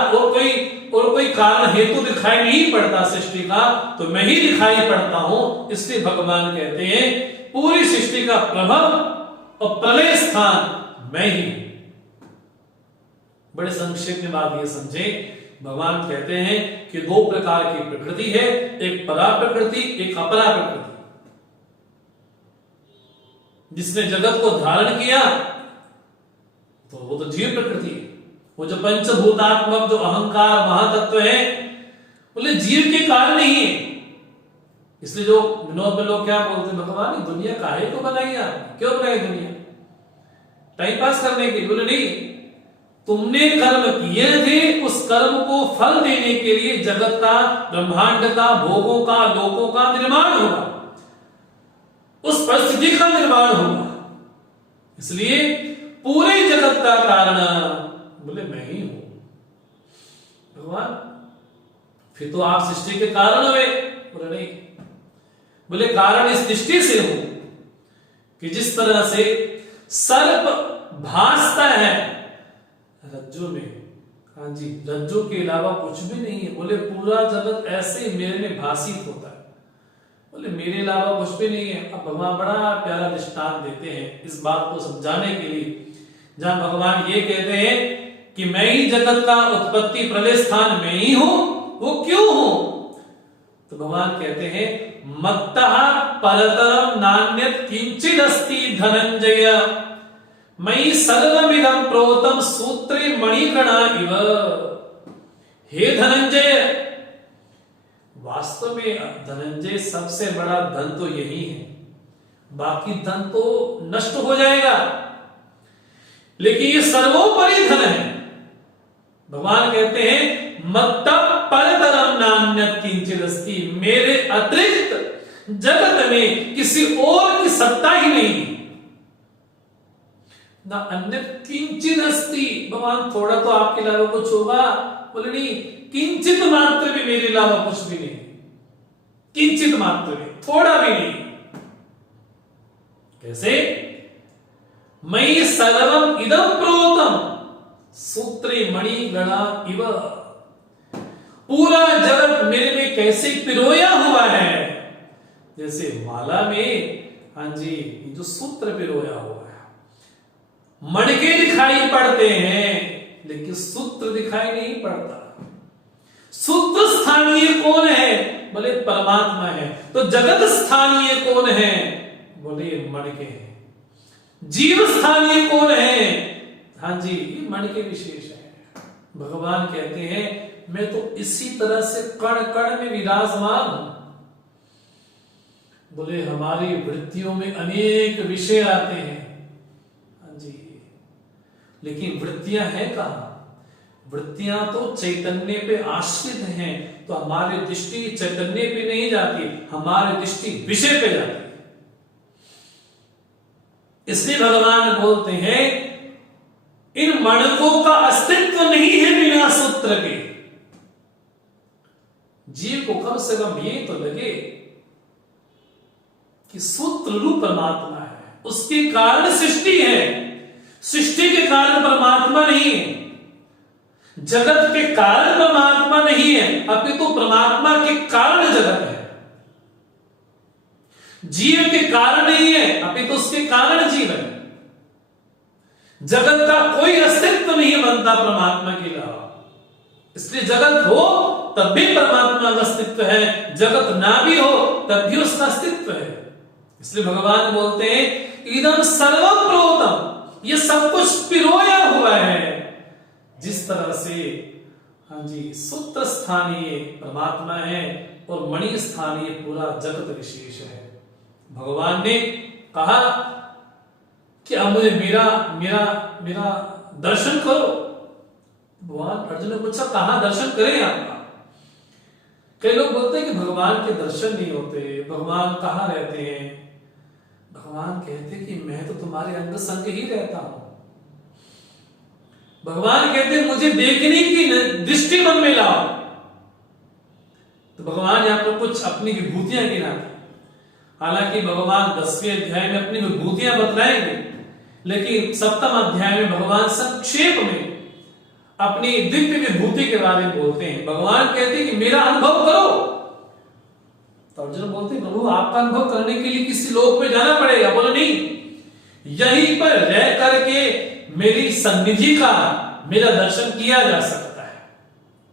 और कोई कारण हेतु दिखाई नहीं पड़ता सृष्टि का, तो मैं ही दिखाई पड़ता हूं। इसलिए भगवान कहते हैं पूरी सृष्टि का प्रभव और प्रलय स्थान मैं ही हूं। बड़े संक्षेप में बात ये समझे। भगवान कहते हैं कि दो प्रकार की प्रकृति है, एक परा प्रकृति, एक अपरा प्रकृति। जिसने जगत को धारण किया तो वो तो जीव प्रकृति है। वो जो पंचभूतात्मक जो अहंकार महातत्व है, बोले जीव के कारण नहीं है। इसलिए जो विनोद में लोग क्या बोलते हैं, भगवान दुनिया काहे को बनाई आपने, क्यों बनाई दुनिया? टाइम पास करने की? बोले नहीं, तुमने कर्म किए थे, उस कर्म को फल देने के लिए जगत का, ब्रह्मांड का, भोगों का, लोकों का निर्माण होगा, उस परिस्थिति का निर्माण होगा। इसलिए पूरे जगत का कारण बोले मैं ही हूं। भगवान फिर तो आप सृष्टि के कारण हुए? बोले नहीं, बोले कारण इस दृष्टि से हूं कि जिस तरह से सर्प भासता है रज्जु में, हाँ जी, रज्जु के अलावा कुछ भी नहीं है। बोले पूरा जगत ऐसे मेरे में भासित होता है, बोले मेरे अलावा कुछ भी नहीं है। अब भगवान बड़ा प्यारा दृष्टांत देते हैं इस बात को समझाने के लिए, जहां भगवान ये कहते हैं कि मैं ही जगत का उत्पत्ति प्रलय स्थान मैं ही हूं। वो क्यों हूं? तो भगवान कहते हैं मत्तः परतरम नान्यत् किंचित् अस्ति धनंजय मयि सर्वमिदं प्रोतम सूत्रे मणिकणा इव। हे धनंजय, वास्तव में धनंजय सबसे बड़ा धन तो यही है, बाकी धन तो नष्ट हो जाएगा, लेकिन ये सर्वोपरि धन है। भगवान कहते हैं मत्तः परतरम नान्यत् किंचित् अस्ति, मेरे अतिरिक्त जगत में किसी और की सत्ता ही नहीं ना, अन्य किंचित् अस्ति। भगवान थोड़ा तो आपके अलावा कुछ होगा? बोले नहीं, किंचित मात्र भी मेरे अलावा कुछ भी नहीं, किंचित मात्र भी, थोड़ा भी नहीं। कैसे? मयि सर्वम इदं प्रोतम सूत्रे मणिगणा इव। पूरा जगत मेरे में कैसे पिरोया हुआ है, जैसे माला में, हाँ जी, जो सूत्र पिरोया हुआ है। मणके दिखाई पड़ते हैं लेकिन सूत्र दिखाई नहीं पड़ता। सूत्र स्थानीय कौन है? बोले परमात्मा है। तो जगत स्थानीय कौन है? बोले मणके हैं। जीव स्थानीय कौन है? हाँ जी, ये मणके विशेष है। भगवान कहते हैं मैं तो इसी तरह से कण कण में विराजमान हूं। बोले हमारी वृत्तियों में अनेक विषय आते हैं, हाँ जी, लेकिन वृत्तियां हैं कहां? वृत्तियां तो चैतन्य पे आश्रित हैं, तो हमारी दृष्टि चैतन्य पे नहीं जाती, हमारी दृष्टि विषय पे जाती है। इसलिए भगवान बोलते हैं इन मणकों का अस्तित्व नहीं है बिना सूत्र के। जीव को कम से कम ये तो लगे कि सूत्र रूप परमात्मा है, उसके कारण सृष्टि है। सृष्टि के कारण परमात्मा नहीं है, जगत के कारण परमात्मा नहीं है, अपितु परमात्मा के कारण जगत है। जीव के कारण नहीं है, अपितु उसके कारण जीव है। जगत का कोई अस्तित्व नहीं बनता परमात्मा के अलावा, इसलिए जगत हो तब भी परमात्मा का अस्तित्व है, जगत ना भी हो तब भी उसका अस्तित्व है। इसलिए भगवान बोलते हैं इदम सर्वम प्रोतम, ये सब कुछ पिरोया हुआ है। जिस तरह से हाँ जी सूत्र स्थानीय परमात्मा है और मणि स्थानीय पूरा जगत विशेष है। भगवान ने कहा कि अब मुझे मेरा मेरा मेरा दर्शन करो। भगवान अर्जुन ने पूछा कहां दर्शन करें आपका? कई लोग बोलते हैं कि भगवान के दर्शन नहीं होते, भगवान कहां रहते हैं? भगवान कहते हैं कि मैं तो तुम्हारे अंग संग ही रहता हूं। भगवान कहते हैं मुझे देखने की दृष्टि मन में लाओ। तो भगवान यहां पर कुछ अपनी विभूतियां गिनाते, हालांकि भगवान 10वें अध्याय में अपनी विभूतियां बतलाएंगे, लेकिन 7वें अध्याय में भगवान संक्षेप में अपनी दिव्य विभूति के बारे में बोलते हैं। भगवान कहते हैं कि मेरा अनुभव करो। तो अर्जुन बोलते हैं प्रभु आपका अनुभव करने के लिए किसी लोक में जाना पड़ेगा। बोले नहीं, यहीं पर रह करके मेरी सन्निधि का मेरा दर्शन किया जा सकता है।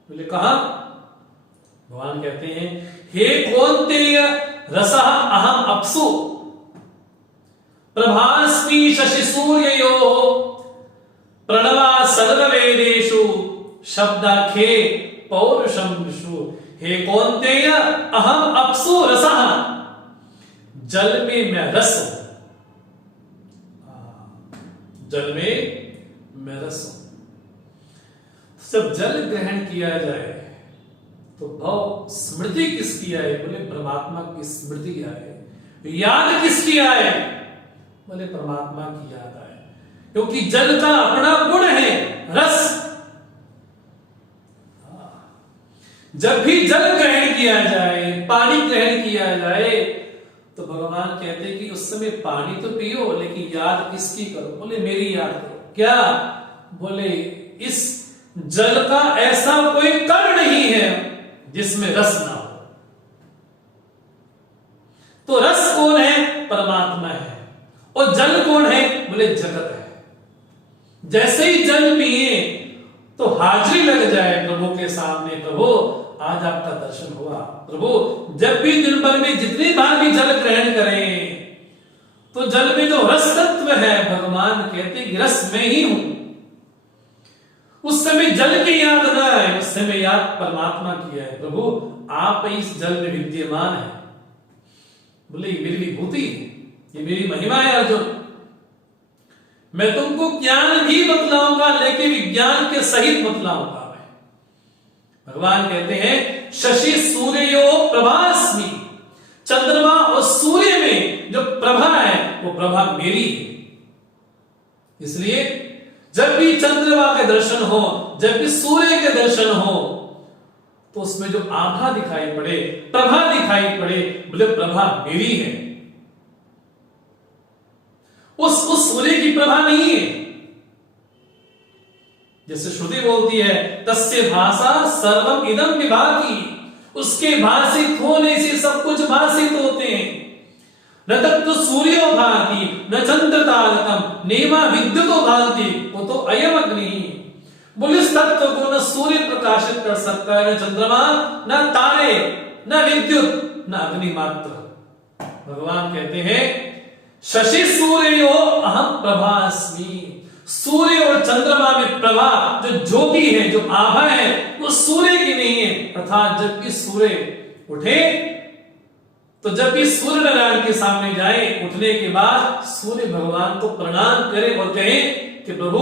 बोले कहा? भगवान कहते हैं हे कौन्तेय रसः अहम अप्सु प्रभास्मि शशि सूर्ययोः प्रणवा सर्ववेदेषु शब्दाख्ये पौरुषम विषु। हे कौन्तेय अहम अप्सु रसः, जल में मैं रस हूं, जल में मैं रस हूं। जब जल ग्रहण किया जाए तो भाव स्मृति किसकी आए? बोले परमात्मा की स्मृति आए। याद किसकी आए? बोले परमात्मा की याद आए, क्योंकि जल का अपना गुण है रस। जब भी जल ग्रहण किया जाए, पानी ग्रहण किया जाए, तो भगवान कहते हैं कि उस समय पानी तो पियो, लेकिन याद किसकी करो? बोले मेरी याद करो। क्या? बोले इस जल का ऐसा कोई कण नहीं है जिसमें रस ना हो। तो रस कौन है? परमात्मा है। और जल कौन है? बोले जगत है। जैसे ही जल पिए तो हाजिरी लग जाए प्रभु के सामने, प्रभु आज आपका दर्शन हुआ। प्रभु जब भी दिन भर में जितनी बार भी जल ग्रहण करें तो जल में जो रस तत्व है, भगवान कहते कि रस में ही हूं। उस समय जल की याद ना है, उस समय याद परमात्मा की है। प्रभु आप इस जल में विद्यमान है। बोले ये मेरी विभूति है, ये मेरी महिमा है अर्जुन। मैं तुमको ज्ञान भी बतलाऊंगा, लेकिन विज्ञान के सहित बतलाऊंगा। भगवान कहते हैं शशि सूर्यो प्रभास्मि, चंद्रमा और सूर्य में जो प्रभा है वो प्रभा मेरी है। इसलिए जब भी चंद्रमा के दर्शन हो, जब भी सूर्य के दर्शन हो, तो उसमें जो आभा दिखाई पड़े, प्रभा दिखाई पड़े, बोले प्रभा मेरी है। उस सूर्य की प्रभा नहीं है। जैसे श्रुति बोलती है तस्य भाषा सर्वम इदम विभाति, उसके भाषित होने से सब कुछ भाषित होते हैं। न तत्व सूर्यो भाति न चंद्र तारकम नेमा विद्युतो भाति, वो तो अयम अग्नि। बोले इस तत्व को न सूर्य प्रकाशित कर सकता है, न चंद्रमा, न तारे, न विद्युत, न अग्नि मात्र। भगवान कहते हैं शशि सूर्यो अहम प्रभास्मि, सूर्य और चंद्रमा में प्रभा जो ज्योति है, जो आभा है, वो सूर्य की नहीं है। अर्थात जब भी सूर्य उठे, तो जब भी सूर्य नारायण के सामने जाए, उठने के बाद सूर्य भगवान को प्रणाम करें और कहें कि प्रभु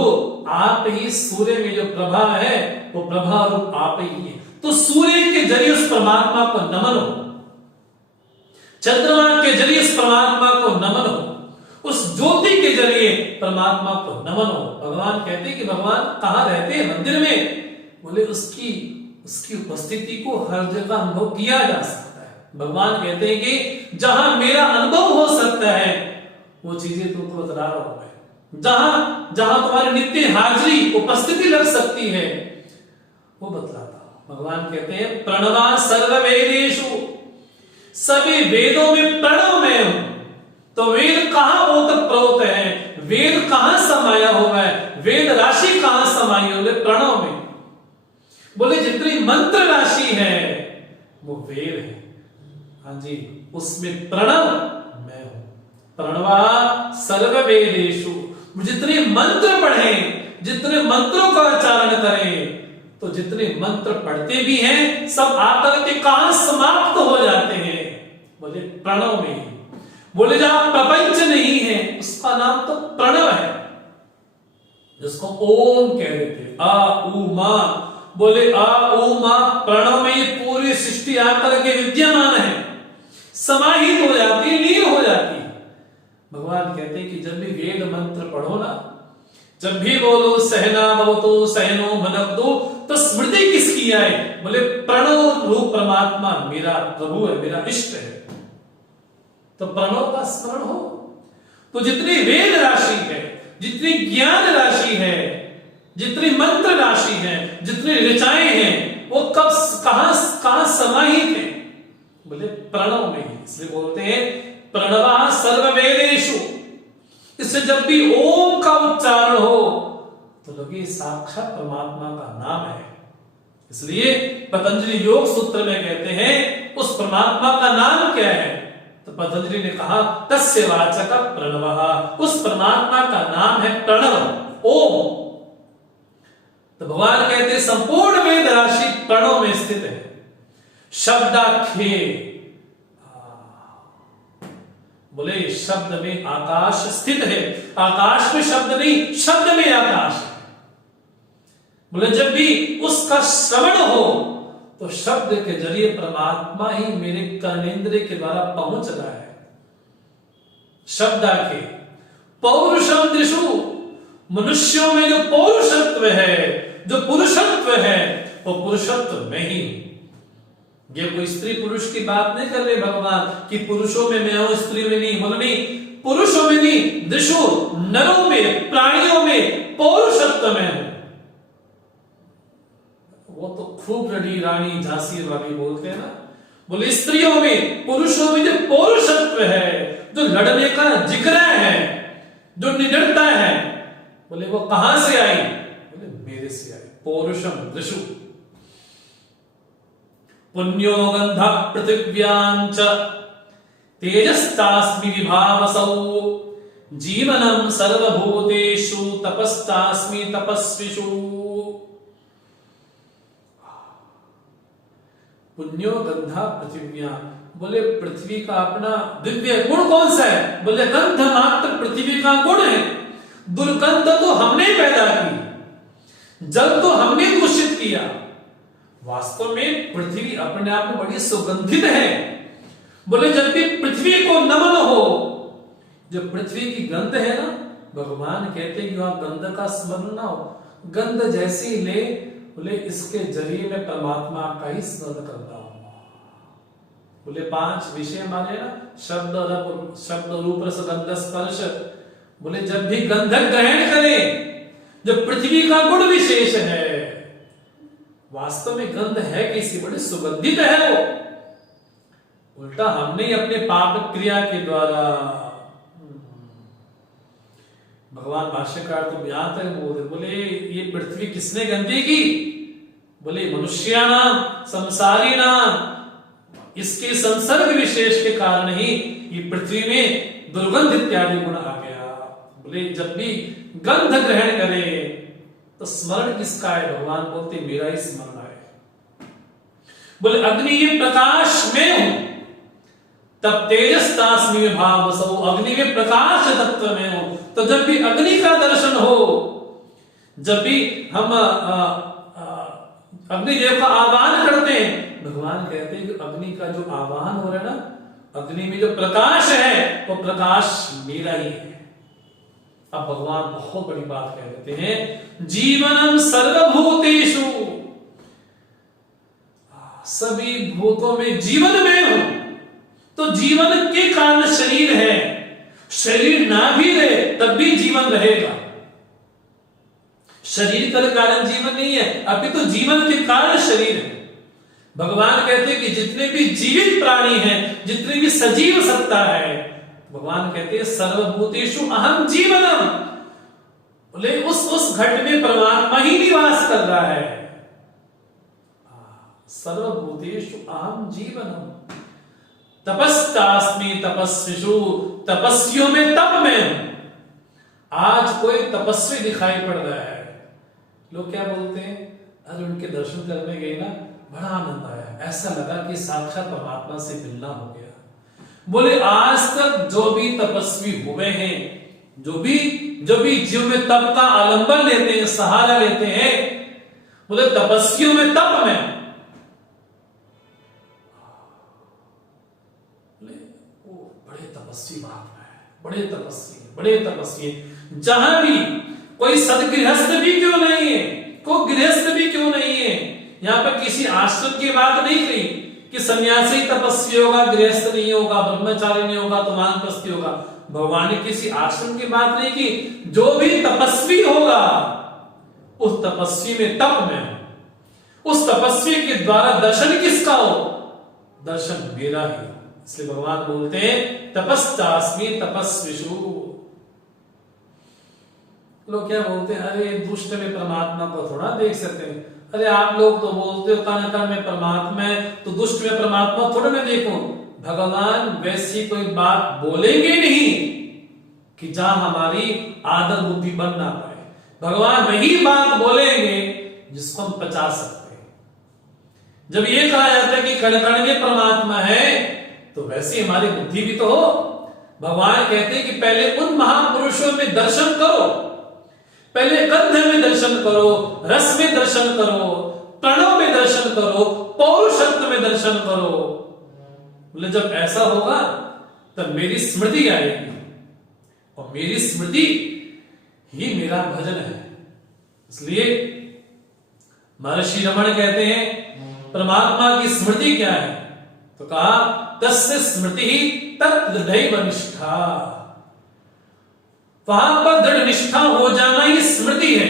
आप ही सूर्य में जो प्रभा है वो प्रभा रूप आप ही है। तो सूर्य के जरिए उस परमात्मा को नमन हो, चंद्रमा के जरिए उस परमात्मा को नमन हो, उस ज्योति के जरिए परमात्मा को नमन हो। भगवान कहते हैं कि भगवान कहां रहते हैं? मंदिर में। बोले उसकी उपस्थिति को हर जगह अनुभव किया जा सकता है। भगवान कहते हैं कि जहां मेरा अनुभव हो सकता है वो चीजें तुमको बता रहा हूं जहां जहां तुम्हारी नित्य हाजिरी उपस्थिति लग सकती है, वो बतलाता हूं। भगवान कहते हैं प्रणवा सर्व वेदेषु, सभी वेदों में प्रणव में हूं। तो वेद कहां ओतप्रोत है, वेद कहां समाया हुआ है, वेद राशि कहां समाई हुई है, प्रणव में। बोले जितनी मंत्र राशि है वो वेद है, हाँ जी, उसमें प्रणव मैं हूं। प्रणवा सर्व वेदेषु, जितने मंत्र पढ़े, जितने मंत्रों का उच्चारण करें, तो जितने मंत्र पढ़ते भी हैं सब आकर के कहां समाप्त हो जाते हैं, बोले प्रणव में। बोले जहां प्रपंच नहीं है उसका नाम तो प्रणव है, जिसको ओम कह देते, आ उ मा। बोले आ उ मा प्रणव में ये पूरी सृष्टि आकर के विद्यमान है, समाहित हो जाती है, लीन हो जाती है। भगवान कहते हैं कि जब भी वेद मंत्र पढ़ो ना, जब भी बोलो सहना भवतु सहनो भुनक्तु, तो स्मृति किसकी आए, बोले प्रणव रूप परमात्मा मेरा प्रभु है, मेरा इष्ट है। तो प्रणव का स्मरण हो। तो जितनी वेद राशि है, जितनी ज्ञान राशि है, जितनी मंत्र राशि है, जितनी ऋचाएं हैं, वो कब कहां समाहित है, बोले प्रणव में। इसलिए बोलते हैं प्रणवा सर्व वेदेषु। इससे जब भी ओम का उच्चारण हो तो लगे साक्षात परमात्मा का नाम है। इसलिए पतंजलि योग सूत्र में कहते हैं उस परमात्मा का नाम क्या है, तो पतंजलि ने कहा तस्य वाचक प्रणवः, उस परमात्मा का नाम है प्रणव, ओम। तो भगवान कहते हैं संपूर्ण वेद राशि प्रणव में स्थित है। शब्दाख्ये, बोले शब्द में आकाश स्थित है, आकाश में शब्द नहीं, शब्द में आकाश है। बोले जब भी उसका श्रवण हो तो शब्द के जरिए परमात्मा ही मेरे कर्णेंद्रिय के द्वारा पहुंच रहा है। शब्दाख्ये पौरुषम दृशु, मनुष्यों में जो पौरुषत्व है, जो पुरुषत्व है, वो पुरुषत्व में ही। ये कोई स्त्री पुरुष की बात नहीं कर रहे भगवान कि पुरुषों में मैं हूं स्त्री में नहीं, बोलो नहीं, पुरुषों में नहीं, दृशु नरों में, प्राणियों में पौरुषत्व में हूं। वो तो खूब रड़ी रानी झांसी वाली बोलते हैं ना, बोले स्त्रियों में, पुरुषों में जो पौरुषत्व है, जो लड़ने का जिक्र है, जो निडरता है, बोले वो कहां से आई, बोले मेरे से आई। पौरुषम दृशु पुण्यो गंध पृथिव्यां च तेजस्तास्मि विभावसौ, जीवनम सर्वभूतेषु तपस्तास्मि तपस्विषु। पुण्यो गंधा पृथिव्यां, बोले पृथ्वी का अपना दिव्य गुण कौन सा है, बोले गंध मात्र पृथ्वी का गुण है। दुर्गंध तो हमने पैदा की, जल तो हमने दूषित किया। वास्तव में पृथ्वी अपने आप में बड़ी सुगंधित है। बोले जब भी पृथ्वी को नमन हो, जो पृथ्वी की गंध है ना, भगवान कहते हैं कि वहां गंध का स्मरण ना हो, गंध जैसी ले, बोले इसके जरिए मैं परमात्मा का ही स्मरण करता हूं। बोले 5 विषय माने ना, शब्द रूप रस गंध स्पर्श। बोले जब भी गंध ग्रहण करें, जो पृथ्वी का गुण विशेष है, वास्तव में गंध है कैसी, बड़ी सुगंधित है वो। उल्टा हमने अपने पाप क्रिया के द्वारा, भगवान भाष्यकार तो यहां तक बोले ये पृथ्वी किसने गंदी की, बोले मनुष्यानाम संसारीनाम, इसके संसर्ग विशेष के कारण ही ये पृथ्वी में दुर्गंध इत्यादि गुण आ गया। बोले जब भी गंध ग्रहण करे तो स्मरण किसका है, भगवान बोलते मेरा ही स्मरण है। बोले अग्नि ये प्रकाश में हूं, तब तेजस्तास्मि विभावसौ, अग्नि में प्रकाश तत्व में हूं। तो जब भी अग्नि का दर्शन हो, जब भी हम अग्निदेव का आह्वान करते हैं, भगवान कहते हैं कि अग्नि का जो आह्वान हो रहा है ना, अग्नि में जो प्रकाश है वो प्रकाश मेरा ही है। अब भगवान बहुत बड़ी बात कह देते हैं, जीवनम सर्वभूतेषु, सभी भूतों में जीवन में हूं। तो जीवन के कारण शरीर है, शरीर ना भी रहे तब भी जीवन रहेगा। शरीर का कारण जीवन नहीं है, अभी तो जीवन के कारण शरीर है। भगवान कहते हैं कि जितने भी जीवित प्राणी हैं, जितनी भी सजीव सत्ता है, भगवान कहते हैं सर्वभूतेषु अहम जीवनम। बोले उस घट में परमात्मा ही निवास कर रहा है। सर्वभूतेषु अहम जीवनम तपस्तास्मि तपस्विषु, तपस्वियों में तप में हूं। आज कोई तपस्वी दिखाई पड़ रहा है, लोग क्या बोलते हैं, आज उनके दर्शन करने गए ना, बड़ा आनंद आया, ऐसा लगा कि साक्षात परमात्मा से मिलना हो गया। बोले आज तक जो भी तपस्वी हुए हैं, जो भी जीव में तप का आलंबन लेते हैं, सहारा लेते हैं, बोले तपस्वियों में तप में, बड़े तपस्वी महात्मा है, बड़े तपस्वी है। जहां भी कोई सदगृहस्थ भी क्यों नहीं है, कोई गृहस्थ भी क्यों नहीं है, यहां पर किसी आश्रम की बात नहीं कही कि सन्यासी तपस्वी होगा, गृहस्थ नहीं होगा, ब्रह्मचारी नहीं होगा तो वानप्रस्थी होगा। भगवान ने किसी आश्रम की बात नहीं की। जो भी तपस्वी होगा उस तपस्वी में तप में, उस तपस्वी के द्वारा दर्शन किसका हो, दर्शन मेरा ही। इसलिए भगवान बोलते हैं तपस्तास्मि तपस्विषु। लोग क्या बोलते हैं, अरे दुष्ट में परमात्मा को थोड़ा देख सकते हैं। अरे आप लोग तो बोलते हो कण कण में परमात्मा है, तो दुष्ट में परमात्मा थोड़ा मैं देखूं। भगवान वैसी कोई बात बोलेंगे नहीं कि जहां हमारी आदत बुद्धि बन ना पाए। भगवान वही बात बोलेंगे जिसको हम पचा सकते हैं। जब ये कहा जाता है कि कण कण में परमात्मा है, तो वैसे हमारी बुद्धि भी तो हो। भगवान कहते हैं कि पहले उन महापुरुषों में दर्शन करो, पहले गंध में दर्शन करो, रस में दर्शन करो, प्रणव में दर्शन करो, पौरुषत्व में दर्शन करो। बोले जब ऐसा होगा तब मेरी स्मृति आएगी, और मेरी स्मृति ही मेरा भजन है। इसलिए महर्षि रमण कहते हैं परमात्मा की स्मृति क्या है, तो कहा तस्य स्मृति ही तत्दृढ़ निष्ठा। वहां पर दृढ़ निष्ठा हो जाना ही स्मृति है।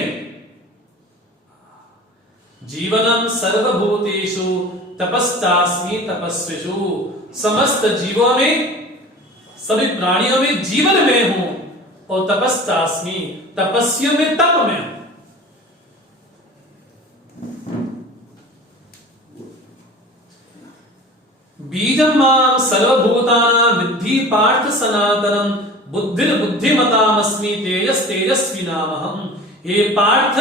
जीवनम सर्वभूतेषु तपस्तास्मि तपस्विषु। समस्त जीवों में, सभी प्राणियों में जीवन में हूं, और तपस्तास्मि तपस्वियों में तप में हूं। बीजम मां सर्वभूतानां विद्धि पार्थ सनातनम बुद्धिर्बुद्धिमतामस्मि तेजस तेजस्विनामहम्। हे पार्थ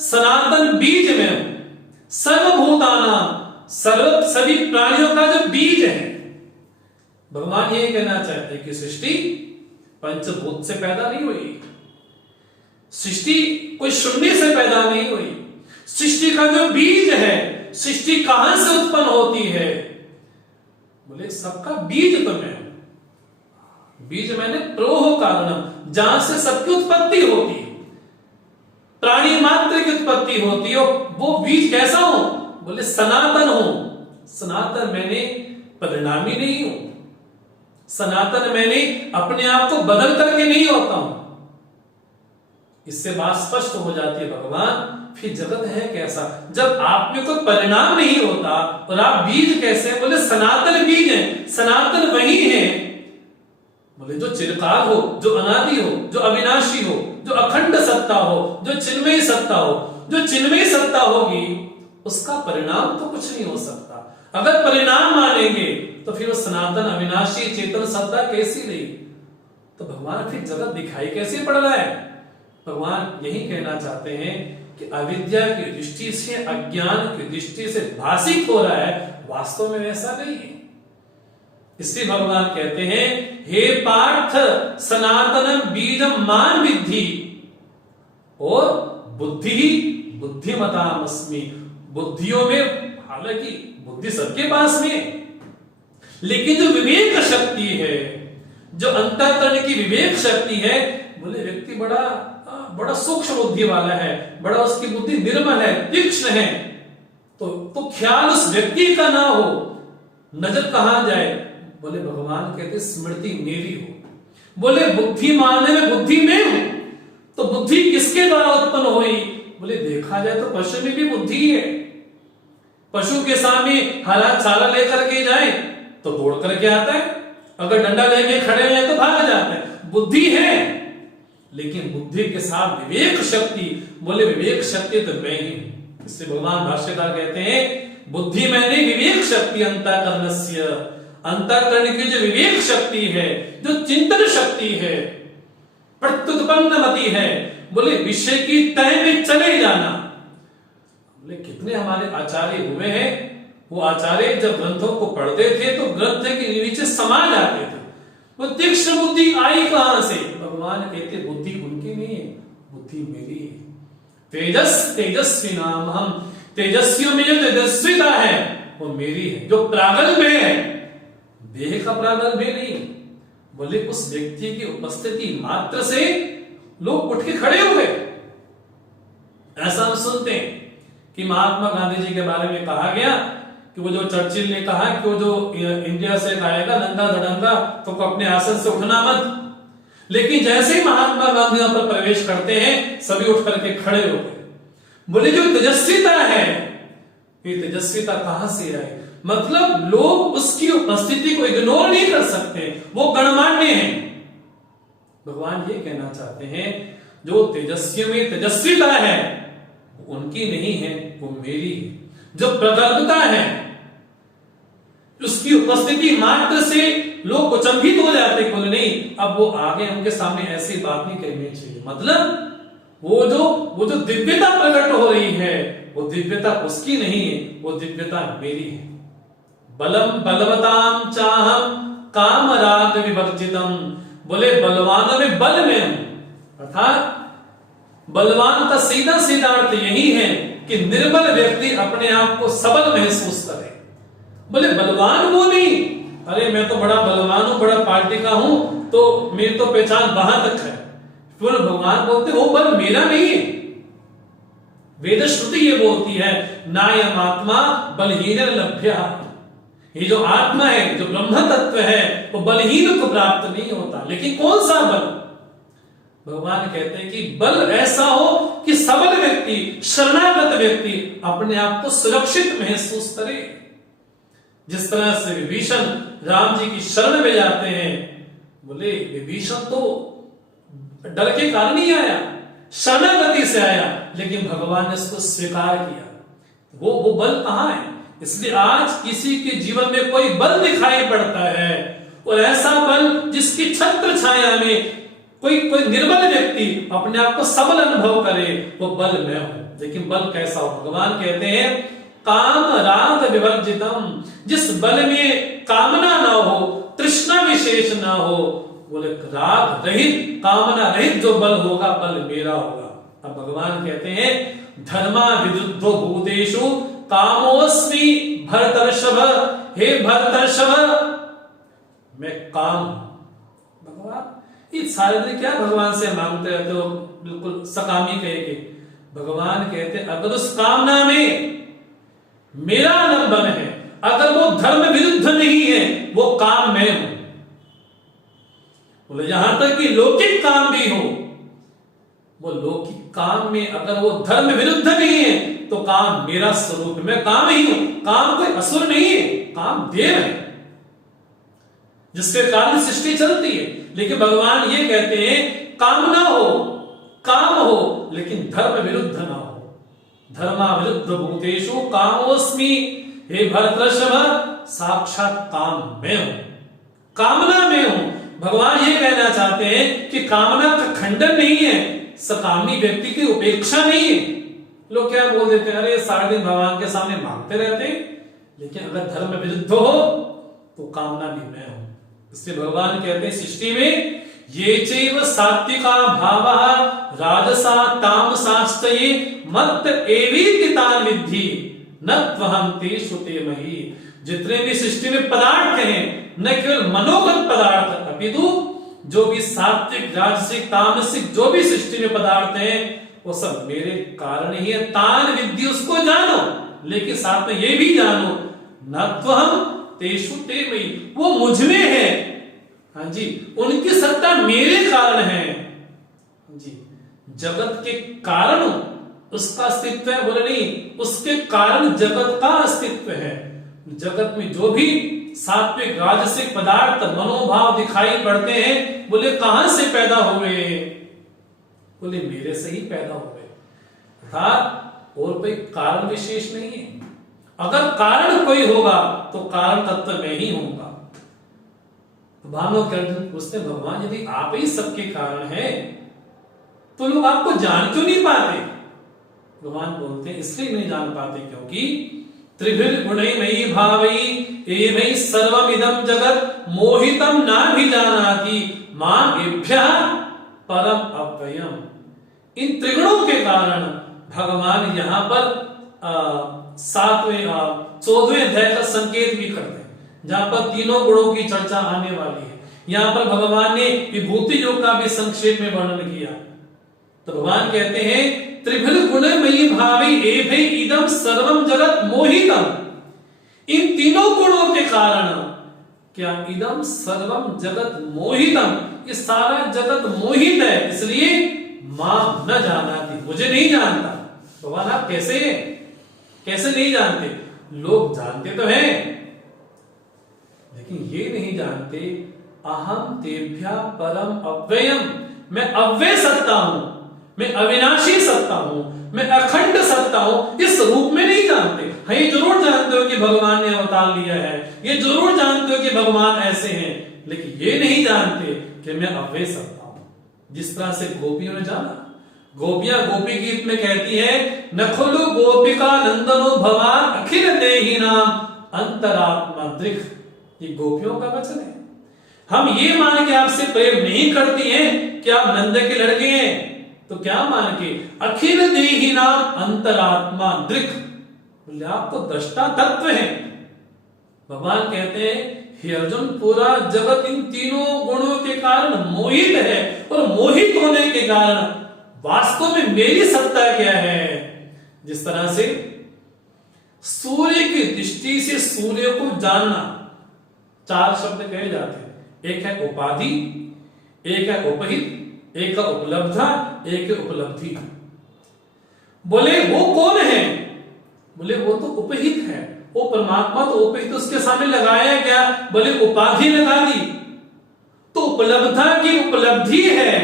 सनातन बीज में हूं, सर्वभूतानां सभी प्राणियों का जो बीज है। भगवान ये कहना चाहते हैं कि सृष्टि पंचभूत से पैदा नहीं हुई, सृष्टि कोई शून्य से पैदा नहीं हुई। सृष्टि का जो बीज है, सृष्टि कहां से उत्पन्न होती है, बोले सबका बीज तो मैं। बीज मैंने प्रोह कारणम, जहां से सबकी उत्पत्ति होती है, प्राणी मात्र की उत्पत्ति होती है। वो बीज कैसा हो, बोले सनातन हो। सनातन मैंने परिणामी नहीं हूं, सनातन मैंने अपने आप को बदल करके नहीं होता हूं। इससे बात स्पष्ट हो जाती है भगवान फिर जगत है कैसा, जब आप में कोई परिणाम नहीं होता और आप बीज कैसे, बोले सनातन बीज है। सनातन वही है, बोले जो चिरकाल हो, जो अनादि हो, जो अविनाशी हो, जो अखंड सत्ता हो, जो चिन्मयी सत्ता हो। जो चिन्मयी सत्ता होगी उसका परिणाम तो कुछ नहीं हो सकता। अगर परिणाम मानेंगे तो फिर वो सनातन अविनाशी चेतन सत्ता कैसी रही, तो भगवान फिर जगत दिखाई कैसे पड़ रहा है। भगवान यही कहना चाहते हैं कि अविद्या की दृष्टि से, अज्ञान की दृष्टि से भाषित हो रहा है, वास्तव में ऐसा नहीं है। इसलिए भगवान कहते हैं हे पार्थ सनातनम बीजम मान विद्धि, और बुद्धि बुद्धिमतामस्मि। बुद्धियों में, हालांकि बुद्धि सबके पास में, लेकिन जो विवेक शक्ति है, जो अंतःकरण की विवेक शक्ति है, बोले व्यक्ति बड़ा सूक्ष्म बुद्धि वाला है, बड़ा उसकी बुद्धि निर्मल है, तीक्ष्ण है, तो ख्याल उस व्यक्ति का ना हो, नजर कहां जाए, बोले भगवान कहते स्मृति मेरी हो। बोले बुद्धि मानने में बुद्धि में हूं, तो बुद्धि किसके द्वारा उत्पन्न हुई? बोले देखा जाए तो पशु में भी बुद्धि है। पशु के सामने हरा चारा लेकर के जाए तो दौड़ करके आता है, अगर डंडा लेके खड़े हैं तो भाग जाता है। बुद्धि है, लेकिन बुद्धि के साथ विवेक शक्ति, बोले विवेक शक्ति तो मैं ही हूं। इससे भगवान भाष्यकार कहते हैं बुद्धि मैंने विवेक शक्ति अंतःकरणस्य, अंतःकरण की जो विवेक शक्ति है, जो चिंतन शक्ति है, प्रत्युत्पन्न मति है, बोले विषय की तह में चले जाना। बोले कितने हमारे आचार्य हुए हैं, वो आचार्य जब ग्रंथों को पढ़ते थे तो ग्रंथ के नीचे समा जाते थे। वो तीक्ष्ण बुद्धि आई कहां से? भगवान कहते बुद्धि उनकी नहीं है, बुद्धि मेरी है। तेजस तेजस्वी नाम हम, तेजस्वियों में जो तेजस्विता है वो मेरी है। जो प्रागल्भ है, देह का प्रागल्भ नहीं, बोले उस व्यक्ति की उपस्थिति मात्र से लोग उठ के खड़े हो गए। ऐसा हम सुनते हैं कि महात्मा गांधी जी के बारे में कहा गया कि वो जो चर्चिल ने कहा कि वो जो इंडिया से आएगा नंगा धड़ंगा तो अपने आसन से उठना मत, लेकिन जैसे ही महात्मा गांधी वहां पर प्रवेश करते हैं सभी उठ करके खड़े हो गए। बोले जो तेजस्विता है, ये तेजस्विता कहां से आई? मतलब लोग उसकी उपस्थिति को इग्नोर नहीं कर सकते, वो गणमान्य है। भगवान ये कहना चाहते हैं जो तेजस्वी में तेजस्विता है उनकी नहीं है, वो मेरी है। जो प्रगल्भता है, उसकी उपस्थिति मात्र से लोग अचंभित हो जाते, बोले नहीं अब वो आगे उनके सामने ऐसी बात नहीं कहनी चाहिए। मतलब वो जो दिव्यता प्रकट हो रही है, वो दिव्यता उसकी नहीं है, वो दिव्यता मेरी है। बलम बलवताम चाहम काम राग विवर्जितम, बोले बलवानों में बल में हूं, अर्थात बलवान का सीधा सीधा अर्थ यही है कि निर्बल व्यक्ति अपने आप को सबल महसूस करे। बोले बलवान वो नहीं, अरे मैं तो बड़ा बलवान हूं, बड़ा पार्टी का हूं, तो मेरी तो पहचान वहां तक है। फिर भगवान बोलते वो बल मेरा नहीं है। वेद श्रुति ये बोलती है नायम आत्मा बलहीन लभ्य, ये जो आत्मा है, जो ब्रह्म तत्व है, वो बलहीन को प्राप्त नहीं होता। लेकिन कौन सा बल? भगवान कहते हैं कि बल ऐसा हो कि सबल व्यक्ति, शरणागत व्यक्ति अपने आप को सुरक्षित महसूस करे। जिस तरह से विभीषण राम जी की शरण में जाते हैं, बोले विभीषण तो डर के कारण ही आया, शरणागति से आया, लेकिन भगवान ने उसको स्वीकार किया। वो बल कहां है? इसलिए आज किसी के जीवन में कोई बल दिखाई पड़ता है, और ऐसा बल जिसकी छत्र छाया में कोई निर्बल व्यक्ति अपने आप को सबल अनुभव करे, वो बल मैं हूं। लेकिन बल कैसा हो? भगवान कहते हैं काम राग विवर्जितम, जिस बल में कामना ना हो, तृष्णा विशेष ना हो, बोले राग रहित, कामना रहित जो बल होगा, बल मेरा होगा। अब भगवान कहते हैं धर्मा विरुद्धो भूतेषु कामोस्मि भरतर्षभ, हे भरतर्षभ मैं काम। भगवान ये सारे दिन क्या भगवान से मांगते रहते हो, बिल्कुल सकामी कह के? भगवान कहते अगर उस कामना में मेरा आलंबन है, अगर वो धर्म विरुद्ध नहीं है, वो काम मैं हूं। बोले यहां तक कि लौकिक काम भी हो, वो लौकिक काम में अगर वो धर्म विरुद्ध नहीं है तो काम मेरा स्वरूप, मैं काम ही हूं। काम कोई असुर नहीं है, काम देव है जिसके कारण सृष्टि चलती है। लेकिन भगवान ये कहते हैं कामना हो, काम हो, लेकिन धर्म विरुद्ध ना हो। धर्मा विरुद्ध भूतेषु कामोस्मि, हे भरतर्षभ साक्षात काम मैं हूं, कामना में हूं। भगवान ये कहना चाहते हैं कि कामना का खंडन नहीं है, सकामी व्यक्ति की उपेक्षा नहीं है। लोग क्या बोल देते हैं, अरे सारे दिन भगवान के सामने मांगते रहते हैं, लेकिन अगर धर्म विरुद्ध हो तो कामना भी मैं हूं। इसलिए भगवान कहते हैं सृष्टि में ये चैव सात्विका भावः राजसा तामसाश्चये मत्त एवेति तान् विद्धि न त्वहं तेषु ते मयि। जितने भी सृष्टि में पदार्थ हैं, न केवल मनोगत पदार्थ अपितु जो भी सात्विक राजसिक तामसिक जो भी सृष्टि में पदार्थ हैं वो सब मेरे कारण ही है। तान् विद्धि उसको जानो, लेकिन साथ में ये भी जानो न त्वहं तेषु ते मयि, वो मुझ में है हाँ जी, उनकी सत्ता मेरे कारण है। जी, जगत के कारण उसका अस्तित्व है, बोले नहीं, उसके कारण जगत का अस्तित्व है। जगत में जो भी सात्विक राजसिक पदार्थ मनोभाव दिखाई पड़ते हैं, बोले कहां से पैदा हुए? बोले मेरे से ही पैदा हुए, अर्थात और कोई कारण विशेष नहीं है। अगर कारण कोई होगा तो कारण तत्व में ही होगा। अर्जुन पूछते भगवान यदि आप ही सबके कारण हैं तो लोग आपको जान क्यों नहीं पाते? भगवान बोलते हैं इसलिए नहीं जान पाते क्योंकि त्रिभिर गुणैर्मयी भावई एवै सर्वमिदं जगत मोहितम नाभिजानाति मामेभ्यः परम अव्ययम्। इन त्रिगुणों के कारण भगवान यहाँ पर 14वें अध्याय का संकेत भी करते हैं, जहां पर तीनों गुणों की चर्चा आने वाली है। यहाँ पर भगवान ने विभूति योग का भी संक्षेप में वर्णन किया। तो भगवान कहते हैं त्रिभिर गुणमयी भावी एवै इदं सर्वम जगत मोहितम। इन तीनों गुणों के कारण क्या इदं सर्वम जगत मोहितम, ये सारा जगत मोहित है, इसलिए मां न जानाति, मुझे नहीं जानता। भगवान आप कैसे नहीं जानते? लोग जानते तो हैं लेकिन ये नहीं जानते अहम तेभ्यः परम अव्ययम, मैं अव्यय सत्ता हूं, मैं अविनाशी सत्ता हूं, मैं अखंड सत्ता हूं, इस रूप में नहीं जानते। हाँ, ये जरूर जानते हो कि भगवान ने अवतार लिया है, ये जरूर जानते हो कि भगवान ऐसे हैं, लेकिन ये नहीं जानते कि मैं अव्यय सत्ता हूं। जिस तरह से गोपियों ने जाना, गोपियां गोपी गीत में कहती है नखलु गोपिका नंदनो भवान अखिल देहि नाम अंतरात्मा दृक्। ये गोपियों का वचन है। हम ये मान के आपसे प्रेम नहीं करती हैं कि आप नंद के लड़के हैं, तो क्या मान के अखिल देहि नाम अंतरात्मा दृक्, बोले आप तो दृष्टा तत्व हैं। भगवान कहते हैं हे अर्जुन पूरा जगत इन तीनों गुणों के कारण मोहित है, और मोहित होने के कारण वास्तव में मेरी सत्ता क्या है? जिस तरह से सूर्य की दृष्टि से सूर्य को जानना, 4 शब्द कहे जाते हैं। एक है उपाधि, एक है उपहित, एक है उपलब्धा, एक है उपलब्धि। बोले वो कौन है? बोले वो तो उपहित है, वो परमात्मा तो उपहित, उसके सामने लगाया गया, बोले उपाधि लगा दी। तो उपलब्धा की उपलब्धि है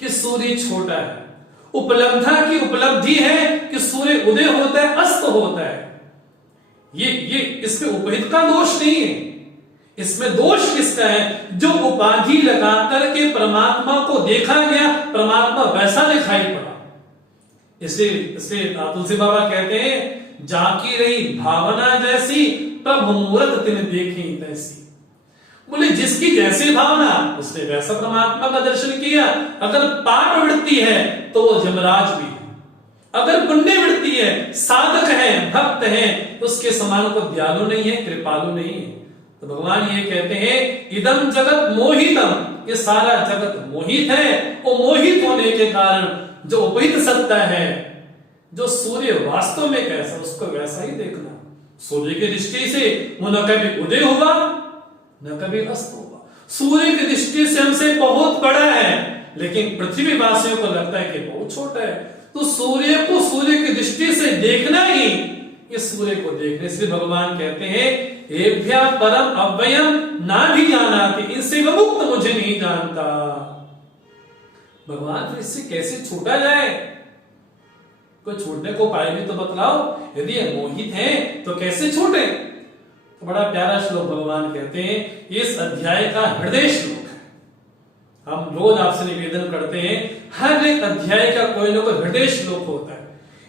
कि सूर्य छोटा है, उपलब्धा की उपलब्धि है कि सूर्य उदय होता है अस्त होता है। ये इसमें उपहित का दोष नहीं है, इसमें दोष किसका है? जो उपाधि लगा करके परमात्मा को देखा गया, परमात्मा वैसा दिखाई पड़ा। इसलिए तुलसी बाबा कहते हैं जाकी रही भावना जैसी प्रभु मूरत तिन देखी तैसी। बोले जिसकी जैसी भावना उसने वैसा परमात्मा का दर्शन किया। अगर पाप वृत्ति है तो वो यमराज भी है, अगर पुण्य वृत्ति है, साधक है, भक्त है, उसके समान को दयालु नहीं है, कृपालु नहीं है। तो भगवान ये कहते हैं इदम जगत मोहितम, ये सारा जगत मोहित है। वो मोहित होने के कारण जो उपहित सत्ता है, जो सूर्य वास्तव में कैसा, उसको वैसा ही देखना। सूर्य की दृष्टि से वो न कभी उदय होगा न कभी अस्त होगा। सूर्य की दृष्टि से हमसे बहुत बड़ा है, लेकिन पृथ्वी वासियों को लगता है कि बहुत छोटा है। तो सूर्य को सूर्य की दृष्टि से देखना ही ये सूर्य को देखने से भगवान कहते हैं एभ्या परम अव्ययम ना भी जानाति, इनसे विमुक्त मुझे नहीं जानता। भगवान फिर इससे कैसे छूटा जाए? कोई छूटने को उपाय भी तो बतलाओ। यदि ये मोहित है तो कैसे छूटे? तो बड़ा प्यारा श्लोक भगवान कहते हैं, इस अध्याय का हृदय श्लोक है। हम रोज आपसे निवेदन करते हैं हर एक अध्याय का कोई ना कोई हृदय श्लोक होता है।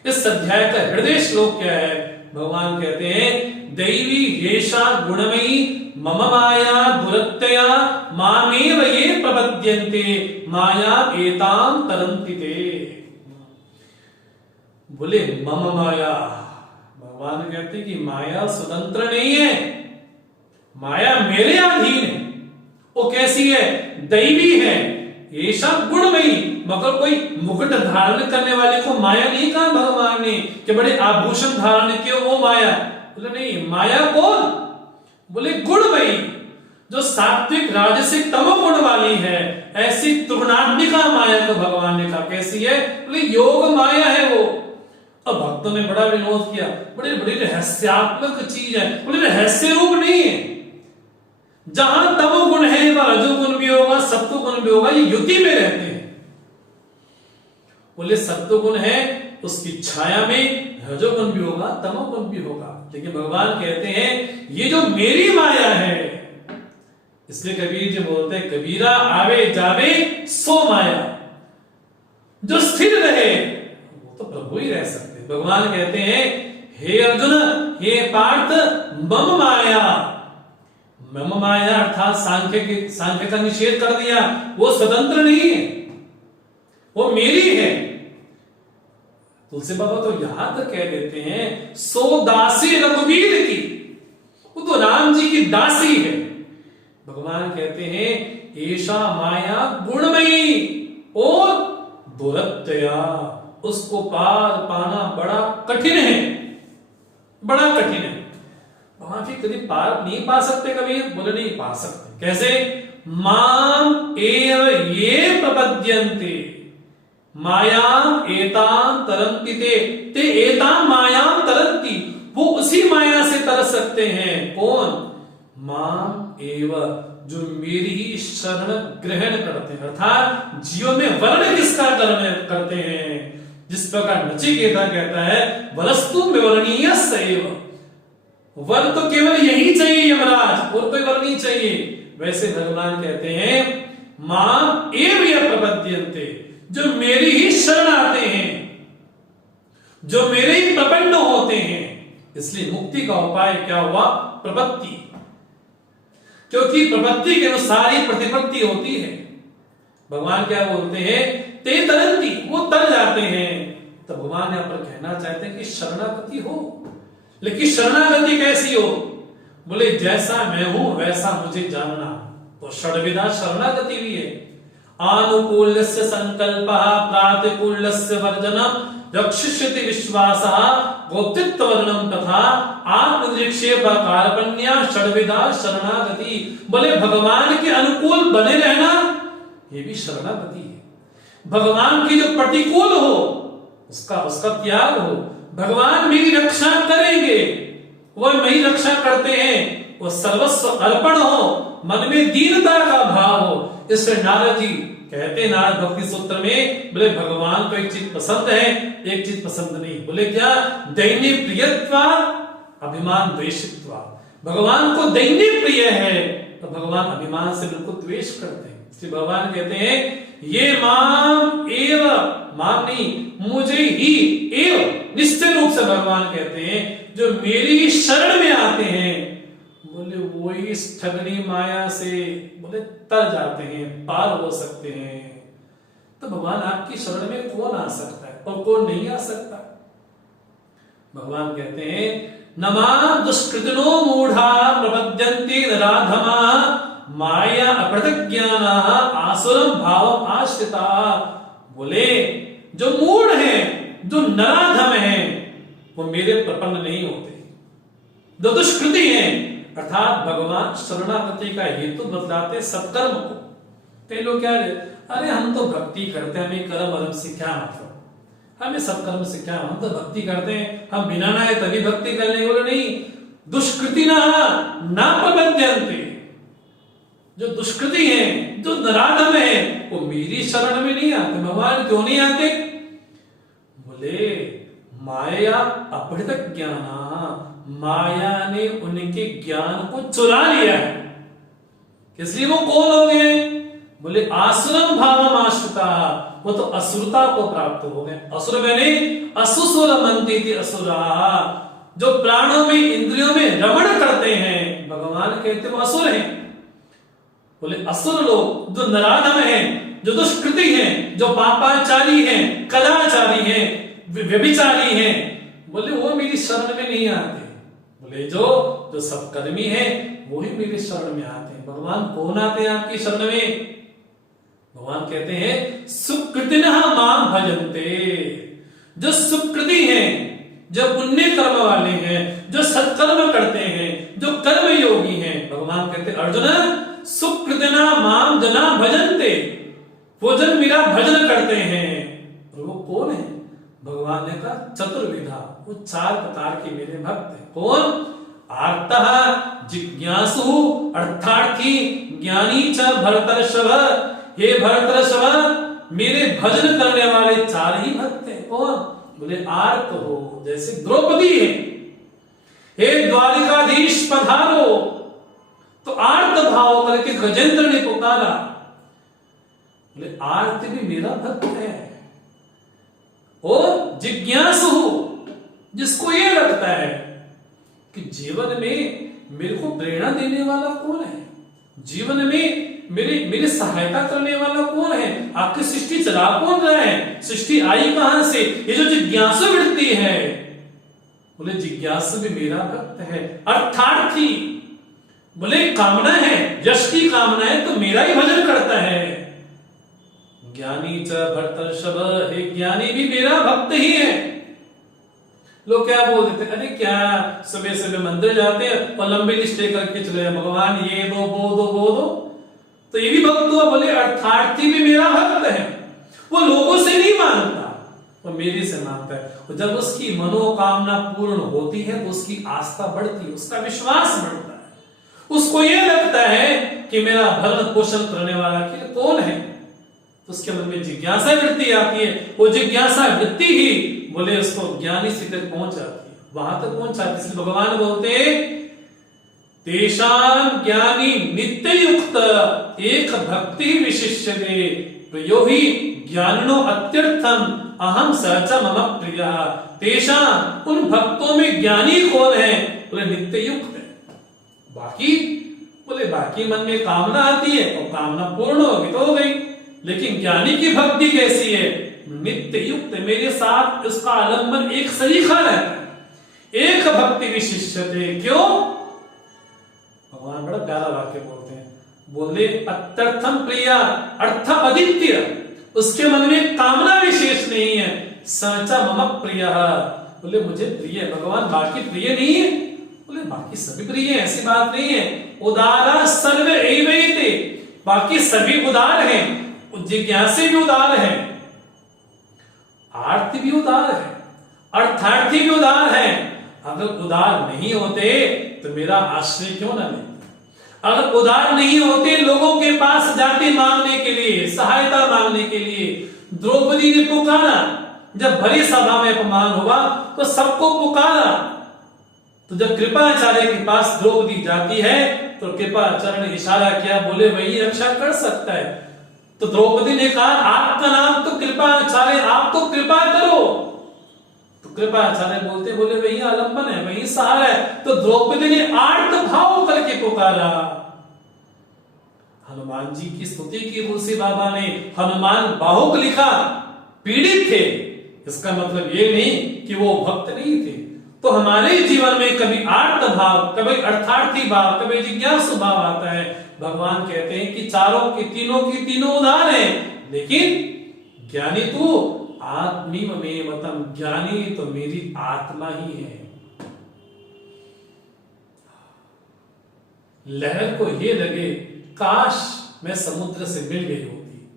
इस अध्याय का हृदय श्लोक क्या है? भगवान कहते हैं दैवी येषा गुणमयी मम माया दुरत्यया मामेव ये प्रपद्यन्ते माया एतां तरन्ति ते। बोले मम माया, भगवान कहते कि माया स्वतंत्र नहीं है, माया मेरे अधीन है। वो कैसी है? दैवी है, ऐसा गुणमयी। मगर कोई मुकुट धारण करने वाले को माया नहीं कहा भगवान ने कि बड़े आभूषण धारण किए वो माया। बोले नहीं, माया कौन? बोले गुणमयी। जो सात्विक राजसिक तमोगुण वाली है, ऐसी त्रिगुणात्मिका माया को भगवान ने कहा कैसी है, बोले योग माया है वो। अब भक्तों ने बड़ा विनोद किया, बड़ी बड़ी रहस्यात्मक चीज है, बोले रहस्य रूप नहीं है। जहां तमोगुण है वह रजोगुण भी होगा, सत्वगुण भी होगा, ये युति में रहते हैं। बोले सत्वगुण है उसकी छाया में रजोगुण भी होगा, तमोगुण भी होगा, लेकिन भगवान कहते हैं ये जो मेरी माया है, इसलिए कबीर जी बोलते हैं कबीरा आवे जावे सो माया, जो स्थिर रहे वो तो प्रभु ही रह सकते हैं। भगवान कहते हैं हे अर्जुन हे पार्थ मम माया, मम माया अर्थात सांख्य का निषेध कर दिया, वो स्वतंत्र नहीं है, वो मेरी है। तुलसी बाबा तो यहां तक कह देते हैं सो दासी रघुवीर की, वो तो राम जी की दासी है। भगवान कहते हैं ऐसा माया गुणमयी और दुरत्या, उसको पार पाना बड़ा कठिन है, बड़ा कठिन है। वहां भी कभी पार नहीं पा सकते, कभी बोले नहीं पा सकते। कैसे? माम एव ये प्रपद्यन्ते मायाम एताम तरन्ति ते एताम मायाम तरन्ति, वो उसी माया से तरस सकते हैं। कौन? माम एव, जो मेरी ही शरण ग्रहण करते हैं, अर्थात जीवन में वर्ण किसका करते हैं, जिस प्रकार नचिकेता कहता है वरस्तु विवरणीय सैव, वर तो केवल यही चाहिए यमराज, और कोई वर नहीं चाहिए। वैसे भगवान कहते हैं माम एव ये प्रपद्यन्ते, जो मेरी ही शरण आते हैं, जो मेरे ही प्रपन्न होते हैं। इसलिए मुक्ति का उपाय क्या हुआ? प्रपत्ति, क्योंकि प्रपत्ति के अनुसार ही प्रतिपत्ति होती है। भगवान क्या बोलते हैं? ते तरन्ति, वो तर जाते हैं। तो भगवान यहां पर कहना चाहते हैं कि शरणागति हो, लेकिन शरणागति कैसी हो? बोले जैसा मैं हूं वैसा मुझे जानना, तो षड्विधा शरणागति भी है। आनुकूल्यस्य संकल्पः प्रातिकूल्यस्य वर्जनम रक्षिष्यति विश्वासः गोप्तित्व वर्णम तथा आत्मनिरीक्षे कार्पण्या षड्विधा शरणागति। बोले भगवान के अनुकूल बने रहना ये भी शरणागति है। भगवान की जो प्रतिकूल हो उसका त्याग हो। भगवान मेरी रक्षा करेंगे, वह मेरी रक्षा करते हैं, वो सर्वस्व अर्पण हो, मन में दीनता का भाव हो। इससे नारद जी कहते, नारद भक्ति सूत्र में, बोले भगवान को एक चीज पसंद है, एक चीज पसंद नहीं। बोले क्या? दैन्य प्रियत्वा अभिमान द्वेषित्वा। भगवान को दैन्य प्रिय है तो भगवान अभिमान से बिल्कुल द्वेष करते हैं। इसलिए भगवान कहते हैं ये माम एव, माम नहीं, मुझे ही एव, निश्चित रूप से भगवान कहते हैं जो मेरी शरण में आते हैं, बोले वो इस ठगनी माया से बोले तर जाते हैं, पार हो सकते हैं। तो भगवान आपकी शरण में कौन आ सकता है और कौन नहीं आ सकता? भगवान कहते हैं नमा दुष्कृतिनो मूढ़ा प्रपद्यन्ते नराधमा माया अप्रज्ञाना आसुरम भावम आश्रिता। बोले जो मूढ़ है, जो नराधम है, वो मेरे प्रपन्न नहीं होते। जो दुष्कृति है अर्थात भगवान शरणागति का हेतु बतलाते सत्कर्म को। कई लोग क्या है, अरे हम तो भक्ति करते हैं, हमें कर्म वर्म सिखाया मतलब, हमें सत्कर्म सिखाया, हम तो भक्ति करते हैं, हम बिना नहाए तभी भक्ति कर लेंगे। बोले नहीं, दुष्कृति ना प्रबंधन्ते, जो दुष्कृति है, जो नराधम है, वो मेरी शरण में नहीं आते। भगवान क्यों नहीं आते? बोले माया अपहृत ज्ञाना, माया ने उनके ज्ञान को चुरा लिया है। इसलिए वो कौन हो गए? बोले आसुरम भावम आश्रिता, वो तो असुरता को प्राप्त हो गए। असुर मैंने असुसुर मनती असुरा, जो प्राणों में इंद्रियों में रमण करते हैं, भगवान कहते वो असुर हैं। बोले असुर लोग जो नराधम हैं, जो दुष्कृति हैं, जो पापाचारी हैं, कदाचारी हैं, व्यभिचारी हैं, बोले वो मेरी शरण में नहीं आते। बोले जो सत्कर्मी है वो ही मेरी शरण में आते हैं। भगवान कौन आते हैं आपकी शरण में? भगवान कहते हैं सुकृतिनः मां भजन्ते, जो सुकृति हैं, जो पुण्य कर्म वाले हैं, जो सत्कर्म करते हैं, जो कर्म योगी हैं, भगवान कहते अर्जुन सुकृतना माम जना भजन्ते, वो जन मेरा भजन करते हैं। और वो कौन है? भगवान ने कहा चतुर्विधा, वो 4 प्रकार के मेरे भक्त हैं। कौन? आर्तः जिज्ञासु अर्थार्थी ज्ञानी च भरतर्षभ। हे भरतर्षभ, मेरे भजन करने वाले 4 ही भक्त हैं। कौन? बोले आर्त हो, जैसे द्रौपदी है। हे द्वारिकाधीश पधारो, तो आर्त भाव करके गजेंद्र ने पुकारा। बोले आर्त भी मेरा भक्त है। और जिज्ञासु, जिसको ये लगता है कि जीवन में मेरे को प्रेरणा देने वाला कौन है, जीवन में मेरी सहायता करने वाला कौन है, आपकी सृष्टि चला कौन रहा है, सृष्टि आई कहां से, ये जो जिज्ञासु वृत्ति है। बोले जिज्ञासु भी मेरा भक्त है। अर्थार्थी, बोले कामना है, यश की कामना है तो मेरा ही भजन करता है। ज्ञानी च भरतर्षभ, हे ज्ञानी भी मेरा भक्त ही है। लोग क्या बोल देते, अरे क्या सुबह सुबह मंदिर जाते हैं और लंबी लिस्ट लेकर के चले भगवान ये दो वो दो वो दो, तो ये भी भक्त हुआ। बोले अर्थार्थी भी मेरा भक्त है, वो लोगों से नहीं मांगता, वो मेरे से मांगता है। और जब उसकी मनोकामना पूर्ण होती है तो उसकी आस्था बढ़ती है, उसका विश्वास बढ़ता है। उसको ये लगता है कि मेरा भरण पोषण करने वाला के कौन है, तो उसके मन में जिज्ञासा वृत्ति आती है। वो जिज्ञासा वृत्ति ही बोले उसको ज्ञानी से तक पहुंच जाती है, वहां तक पहुंच जाती है। इसलिए भगवान बोलते तेषां ज्ञानी नित्य युक्त एक भक्ति विशिष्यते प्रियो ही ज्ञानिनो अत्यर्थम अहम सहच मम प्रियः। तेषां, उन भक्तों में ज्ञानी कौन है? बोले नित्य युक्त है। बाकी बोले बाकी मन में कामना आती है और कामना पूर्ण होगी तो हो गई, लेकिन ज्ञानी की भक्ति कैसी है? नित्य युक्त, मेरे साथ उसका आलंबन एक सरीखा रहता है। एक भक्ति विशिष्यते, क्यों? भगवान बड़ा प्यारा वाक्य बोलते हैं, बोले अत्यर्थम प्रिया, अर्थ अद्वितीय, उसके मन में कामना विशेष नहीं है। सचा मम प्रिय, बोले मुझे प्रिय है भगवान, बाकी प्रिय नहीं है। बोले बाकी सभी प्रिय है, ऐसी बात नहीं है। उदारा सर्व एवैते, बाकी सभी उदार हैं, जिज्ञासी भी उदार है, आर्ति भी उदार है, अर्थार्थी भी उदार है। अगर उदार नहीं होते तो मेरा आश्रय क्यों ना लेते? अगर उदार नहीं होते लोगों के पास जाते मांगने के लिए, सहायता मांगने के लिए, द्रौपदी ने पुकारा, जब भरी सभा में अपमान हुआ तो सबको पुकारा। तो जब कृपाचार्य के पास द्रौपदी जाती है तो कृपाचार्य ने इशारा किया, बोले वही रक्षा कर सकता है। तो द्रौपदी ने कहा आपका नाम तो कृपाचार्य, आप तो कृपा करो। तो कृपाचार्य बोलते बोले वही आलंबन है, वही सहारा है। तो द्रौपदी ने आर्त भाव करके पुकारा। हनुमान जी की स्तुति की तुलसी बाबा ने, हनुमान बाहुक लिखा, पीड़ित थे, इसका मतलब ये नहीं कि वो भक्त नहीं थे। तो हमारे जीवन में कभी आर्त भाव, कभी अर्थार्थी भाव, कभी जिज्ञासु भाव आता है। भगवान कहते हैं कि चारों की तीनों उदार हैं, लेकिन ज्ञानी तू आत्मीव में मतम, ज्ञानी तो मेरी आत्मा ही है। लहर को ये लगे काश मैं समुद्र से मिल गई होती।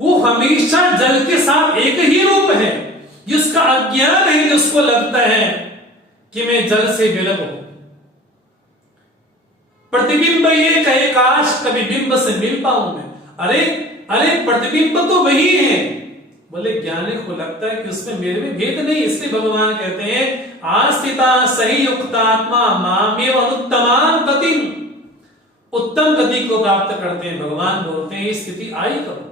वो हमेशा जल के साथ एक ही रूप है। जिसका अज्ञान है, जिसको लगता है कि मैं जल से विलग हूं, प्रतिबिंब ये कहे काश कभी बिंब से मिल पाऊं मैं। अरे अरे प्रतिबिंब तो वही है। बोले ज्ञानी को लगता है कि उसमें मेरे में भेद नहीं। इसलिए भगवान कहते हैं आस्थिता सही युक्तात्मा मामेव अनुत्तमां गतिम, उत्तम गति को प्राप्त करते हैं। भगवान बोलते हैं स्थिति आई कब?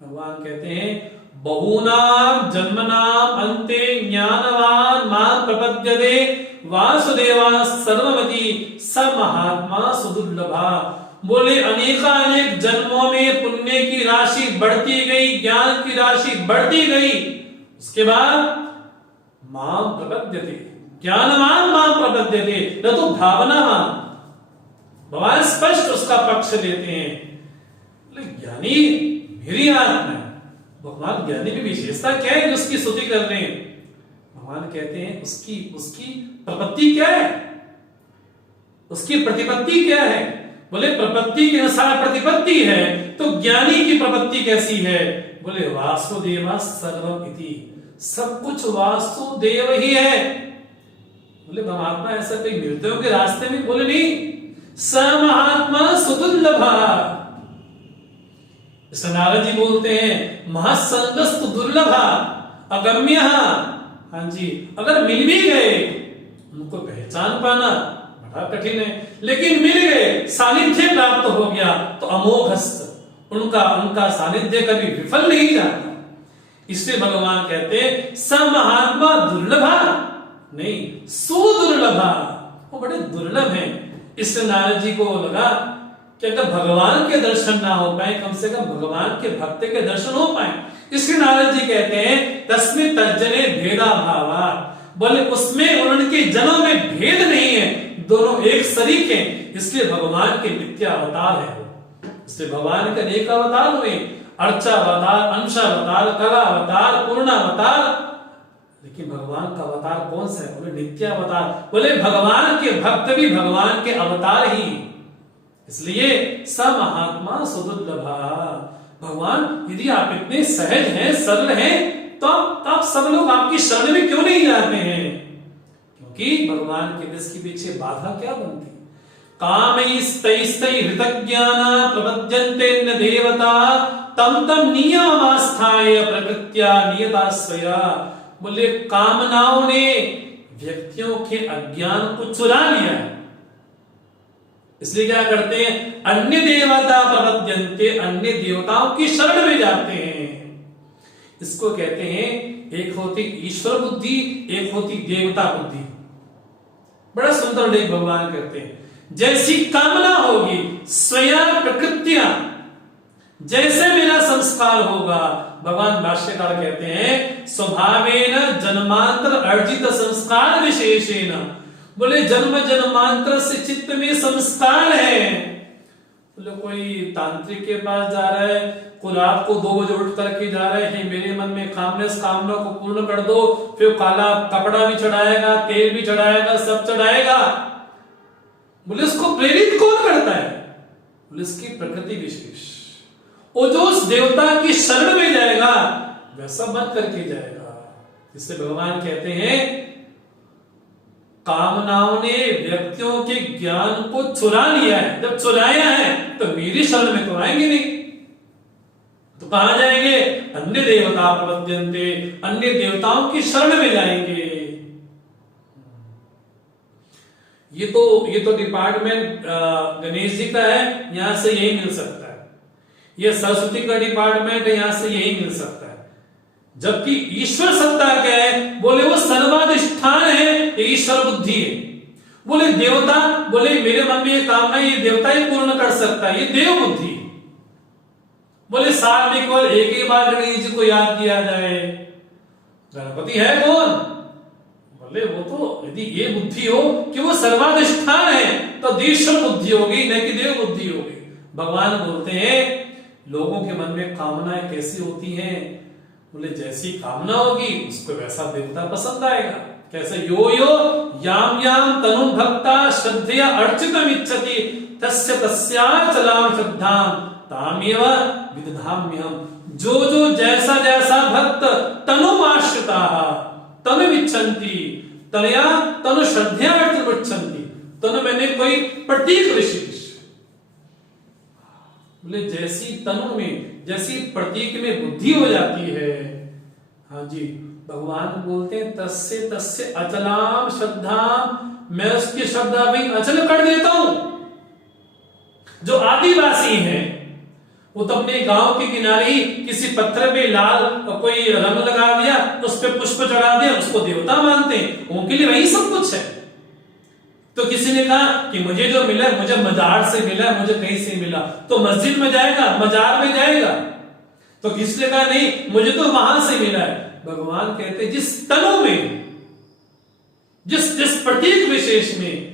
भगवान कहते हैं बहुनाम जन्मनाम अन्ते ज्ञानवान मां प्रपद्यते वासुदेवा सर्वमति स महात्मा सुदुर्लभा। बोले अनेकानेक जन्मों में पुण्य की राशि बढ़ती गई, ज्ञान की राशि बढ़ती गई, उसके बाद मां प्रपद्यते, ज्ञानवान मां प्रपद्यते न तो भावनावान। भगवान स्पष्ट उसका पक्ष लेते हैं। बोले ज्ञानी मेरी आत्मा है। भगवान ज्ञानी की विशेषता क्या है जो उसकी स्तुति कर रहे हैं? भगवान कहते हैं उसकी प्रपत्ति क्या है? उसकी प्रतिपत्ति क्या है? बोले प्रपत्ति के अनुसार प्रतिपत्ति है, तो ज्ञानी की प्रपत्ति कैसी है? बोले वासुदेव सर्वम इति, सब कुछ वासुदेव ही है। बोले महात्मा ऐसा कहीं मिलते होंगे रास्ते में? बोले नहीं, स महात्मा सुदुर्लभा। नारद जी बोलते हैं महासंगस्तु दुर्लभा अगम्य। हाँ जी, अगर मिल भी गए उनको पहचान पाना बड़ा कठिन है, लेकिन मिल गए, सानिध्य प्राप्त हो गया तो अमोघस्त, उनका सानिध्य कभी विफल नहीं जाता। इसलिए भगवान कहते हैं स महात्मा दुर्लभा नहीं, सुदुर्लभा, वो बड़े दुर्लभ हैं। इसलिए नारद जी को लगा कि अगर भगवान के दर्शन ना हो पाए, कम से कम भगवान के भक्त के दर्शन हो पाए। इसलिए नारद जी कहते हैं तस्मिन् तज्जने भेदा भावा, बोले उसमें उनके जनों में भेद नहीं है, दोनों एक शरीक हैं। इसलिए भगवान के नित्य अवतार है वो। इसलिए भगवान के अनेक अवतार हुए, अर्चावतार, अंशावतार, कलावतार, पूर्णावतार, लेकिन भगवान का अवतार कौन सा है? बोले नित्य अवतार। बोले भगवान के भक्त भी भगवान के अवतार ही, इसलिए स महात्मा सुदुर्लभा। भगवान यदि आप इतने सहज हैं, सरल हैं, तो आप सब लोग आपकी शरण में क्यों नहीं जाते हैं? क्योंकि भगवान के रस के पीछे बाधा क्या बनती? कामैस्तैस्तै हृतज्ञाना प्रपद्यन्ते न देवता तम तम नियमास्थाय प्रकृत्या नियता स्वया। बोले कामनाओं ने व्यक्तियों के अज्ञान को चुरा लिया है, इसलिए क्या करते हैं? अन्य देवता प्रपद्यन्ते, अन्य देवताओं की शरण में जाते हैं। इसको कहते हैं, एक होती ईश्वर बुद्धि, एक होती देवता बुद्धि। बड़ा सुंदर लेख भगवान कहते हैं, जैसी कामना होगी स्वयं प्रकृतियां, जैसे मेरा संस्कार होगा। भगवान भाष्यकार कहते हैं स्वभावेन जन्मांतर अर्जित संस्कार विशेषेण। बोले जन्म जन्मांतर से चित्त में संस्कार है। बोले कोई तांत्रिक के पास जा रहा है, कोई रात को 2 बजे उठ करके जा रहे हैं, मेरे मन में कामना को पूर्ण कर दो, फिर काला कपड़ा भी चढ़ाएगा, तेल भी चढ़ाएगा, सब चढ़ाएगा। बोले उसको प्रेरित कौन करता है? बोले उसकी प्रकृति विशेष। वो जो उस देवता की शरण में जाएगा वैसा मत करके जाएगा। इसलिए भगवान कहते हैं कामनाओं ने व्यक्तियों के ज्ञान को चुरा लिया है। जब चुराया है तो मेरी शरण में तो आएंगे नहीं, तो कहां जाएंगे? अन्य देवता प्रपद्यन्ते, अन्य देवताओं की शरण में जाएंगे। ये तो डिपार्टमेंट गणेश जी का है, यहां से यही मिल सकता है। ये सरस्वती का डिपार्टमेंट है, यहां से यही मिल सकता है। जबकि ईश्वर सत्ता क्या है? बोले वो सर्वाधिष्ठान है, ये ईश्वर बुद्धि है। बोले देवता, बोले मेरे मन में ये कामना ये देवता ही पूर्ण कर सकता है, ये देव बुद्धि। बोले साल में केवल एक ही बार गणेश जी को याद किया जाए, गणपति है कौन? बोले वो तो यदि ये बुद्धि हो कि वो सर्वाधिष्ठान है तो ईश्वर बुद्धि होगी, न कि देव बुद्धि होगी। भगवान बोलते हैं लोगों के मन में कामनाएं कैसी होती हैं? बोले जैसी कामना होगी उसको वैसा देवता पसंद आएगा। कैसे? यो यो याम याम तनु भक्ता श्रद्धया अर्चितम इच्छति तस्य तस्याचलाम श्रद्धाम तामेव विदधाम्यहम। जो जैसा जैसा भक्त तनुमाश्रिता तनु इच्छन्ति तनया तनु श्रद्धया अर्चितमुच्छन्ति। तनु मैंने कोई प्रतीक विशेष। बोले जैसी तनु में, जैसी प्रतीक में बुद्धि हो जाती है। हाँ जी, भगवान बोलते हैं तस्य तस्य अचलाम श्रद्धाम, मैं उसकी श्रद्धा भी अचल कर देता हूं। जो आदिवासी हैं वो तो अपने गांव के किनारे ही किसी पत्थर पे लाल कोई रंग लगा दिया, उस पे पुष्प चढ़ा दिया, उसको देवता मानते हैं। उनके लिए वही सब कुछ है। तो किसी ने कहा कि मुझे जो मिला मुझे मजार से मिला, मुझे कहीं से मिला, तो मस्जिद में जाएगा, मजार में जाएगा। तो किसी ने कहा नहीं मुझे तो वहां से मिला है। भगवान कहते जिस तनु में, जिस प्रतीक विशेष में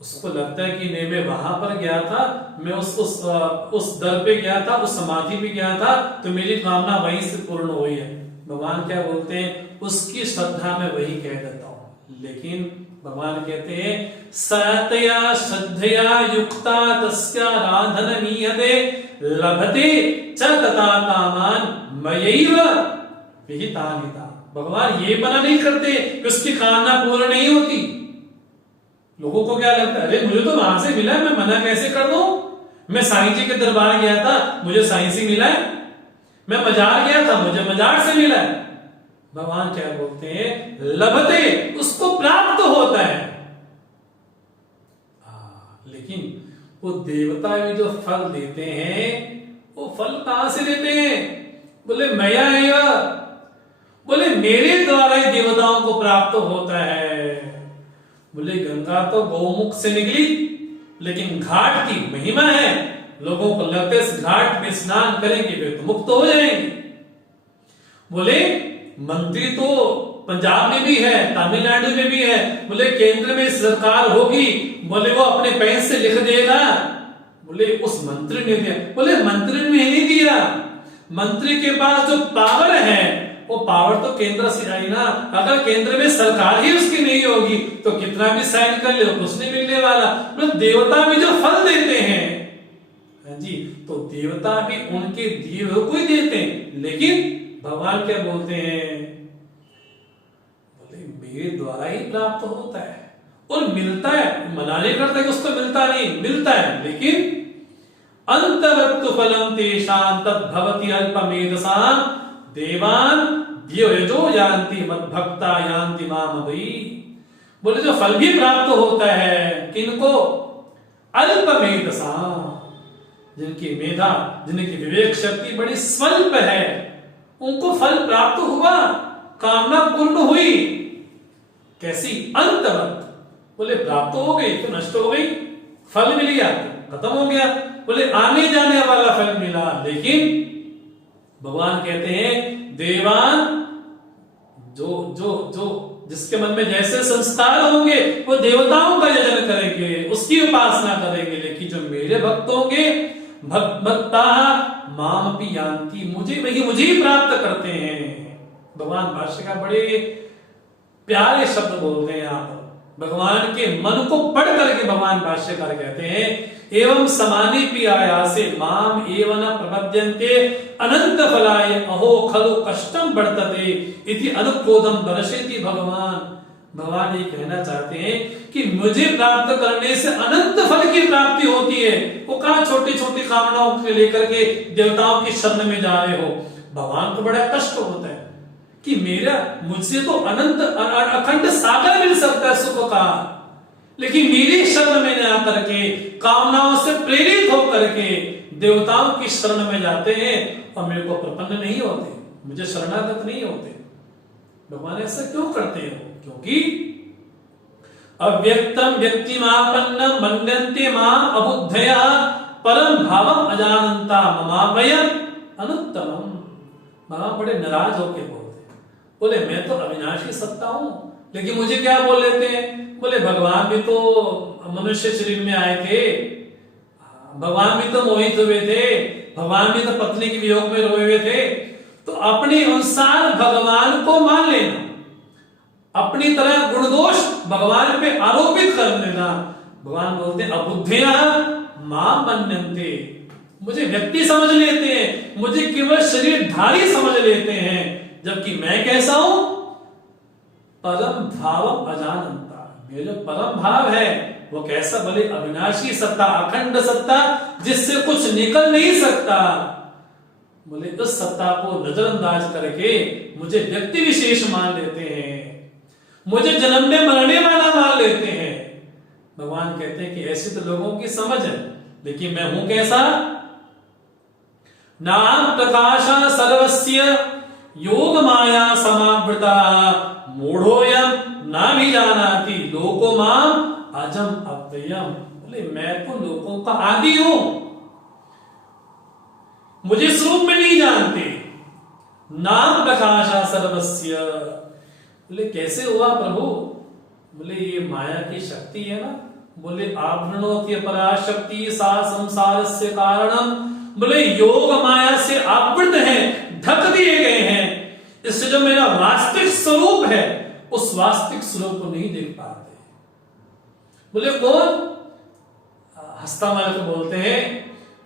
उसको लगता है कि नहीं मैं वहां पर गया था, मैं उस दर पे गया था, उस समाधि पे गया था, तो मेरी कामना वहीं से पूर्ण हुई है। भगवान क्या बोलते हैं? उसकी श्रद्धा में वही कह देता हूं। लेकिन भगवान कहते हैं सतया श्रद्धया युक्ता तस्या राधनमीयते लभते च तथा कामान मयैव विहितानिता। भगवान ये मना नहीं करते कि उसकी कामना पूर्ण नहीं होती। लोगों को क्या लगता है, अरे मुझे तो वहां से मिला, मैं मना कैसे कर दूं? मैं साईं जी के दरबार गया था, मुझे साईं से मिला है। मैं मजार गया था, मुझे मजार से मिला है। भगवान क्या बोलते हैं, लभते, उसको प्राप्त होता है। लेकिन वो देवता भी जो फल देते हैं, वो फल कहां से देते हैं? बोले मया एव, बोले मेरे द्वारा ही देवताओं को प्राप्त होता है। बोले गंगा तो गौमुख से निकली, लेकिन घाट की महिमा है। लोगों को लगता है इस घाट में स्नान करेंगे वे तो मुक्त हो जाएंगे। बोले मंत्री तो पंजाब में भी है, तमिलनाडु में भी है। बोले केंद्र में सरकार होगी, बोले वो अपने पैसे से लिख देगा। बोले उस मंत्री ने दिया, बोले मंत्री ने नहीं दिया। मंत्री के पास जो पावर है वो पावर तो केंद्र से आई ना। अगर केंद्र में सरकार ही उसकी नहीं होगी तो कितना भी साइन कर ले कुछ नहीं मिलने वाला। मतलब देवता भी जो फल देते हैं जी, तो देवता भी उनके दिए हुए को ही देते हैं। लेकिन भगवान क्या बोलते हैं, बोले मेरे द्वारा ही प्राप्त होता है और मिलता है। मना नहीं करता कि उसको मिलता नहीं, मिलता है। लेकिन अंतवत्तु फलम तेषां तद्भवति अल्पमेधसां देवान द्योजो यान्ति मद्भक्ता यान्ति माम अभि। बोले जो फल भी प्राप्त होता है किनको, अल्पमेधसां, जिनकी मेधा, जिनकी विवेक शक्ति बड़ी स्वल्प है, उनको फल प्राप्त हुआ, कामना पूर्ण हुई। कैसी, अंतवत, बोले प्राप्त हो गई तो नष्ट हो गई, फल मिल गया खत्म हो गया। बोले आने जाने वाला फल मिला। लेकिन भगवान कहते हैं देवान, जो जो जो जिसके मन में जैसे संस्कार होंगे वो देवताओं का यजन करेंगे, उसकी उपासना करेंगे। लेकिन जो मेरे भक्त होंगे, भक्ता मामपि यान्ति, मुझे ही प्राप्त करते हैं। भगवान भाष्य का बड़े प्यारे शब्द बोलते हैं आप। भगवान के मन को पढ़ करके भगवान भाष्यकार कहते हैं एवं समाने आयासे माम एवं न प्रपद्यन्ते अनंत फलाय अहो खलु कष्टम वर्तते इति अनुक्रोधम दर्शयति भगवान। भगवान ये कहना चाहते हैं कि मुझे प्राप्त करने से अनंत फल की प्राप्ति होती है। वो कहां छोटी छोटी कामनाओं को लेकर के देवताओं की शरण में जा रहे हो। भगवान को बड़ा कष्ट होता है कि मुझसे तो अनंत अखंड सागर मिल सकता है सुख का, लेकिन मेरी शरण में न आकर के कामनाओं से प्रेरित होकर के देवताओं की शरण में जाते हैं और मेरे को प्रपन्न नहीं होते, मुझे शरणागत नहीं होते। भगवान ऐसा क्यों करते हो? क्योंकि अव्यक्तम व्यक्तिमापन्नम मन्यन्ते मां अबुद्धया परम भावम अजानन्ता ममाभयम अनुत्तमम। भगवान बड़े नाराज होके बोले मैं तो अविनाशी सत्ता हूं, लेकिन मुझे क्या बोल लेते हैं? बोले भगवान भी तो मनुष्य शरीर में आए थे, भगवान भी तो मोहित हुए थे, भगवान भी तो पत्नी के वियोग में रोए हुए थे। तो अपने अनुसार भगवान को मान लेना, अपनी तरह गुण दोष भगवान पे आरोपित कर लेना। भगवान बोलते हैं अबुद्धया मां मन्यन्ते, मुझे व्यक्ति समझ लेते हैं, मुझे केवल शरीरधारी समझ लेते हैं, जबकि मैं कैसा हूं? परम भाव अजानंता। मेरा जो परम भाव है वो कैसा? भले अविनाशी सत्ता, अखंड सत्ता, जिससे कुछ निकल नहीं सकता। बोले उस सत्ता को नजरअंदाज करके मुझे व्यक्ति विशेष मान लेते हैं, मुझे जन्मने मरने वाला मान लेते हैं। भगवान कहते हैं कि ऐसी तो लोगों की समझ है, लेकिन मैं हूं कैसा? नाम प्रकाशा सर्वस्य योग माया समावृता मूढ़ोयम नाभिजानाति लोको माम अजम अव्ययम। बोले मैं तो लोगों का आदि हूं, मुझे स्वरूप में नहीं जानते। नाम प्रकाशा सर्वस्य, बोले कैसे हुआ प्रभु? बोले ये माया की शक्ति है ना। बोले आवृणोति पराशक्ति सा संसारस्य कारणम। बोले योग माया से आवृत है, ढक दिए गए हैं। इससे जो मेरा वास्तविक स्वरूप है उस वास्तविक स्वरूप को नहीं देख पाते। बोले कौन? हस्तामलक बोलते हैं,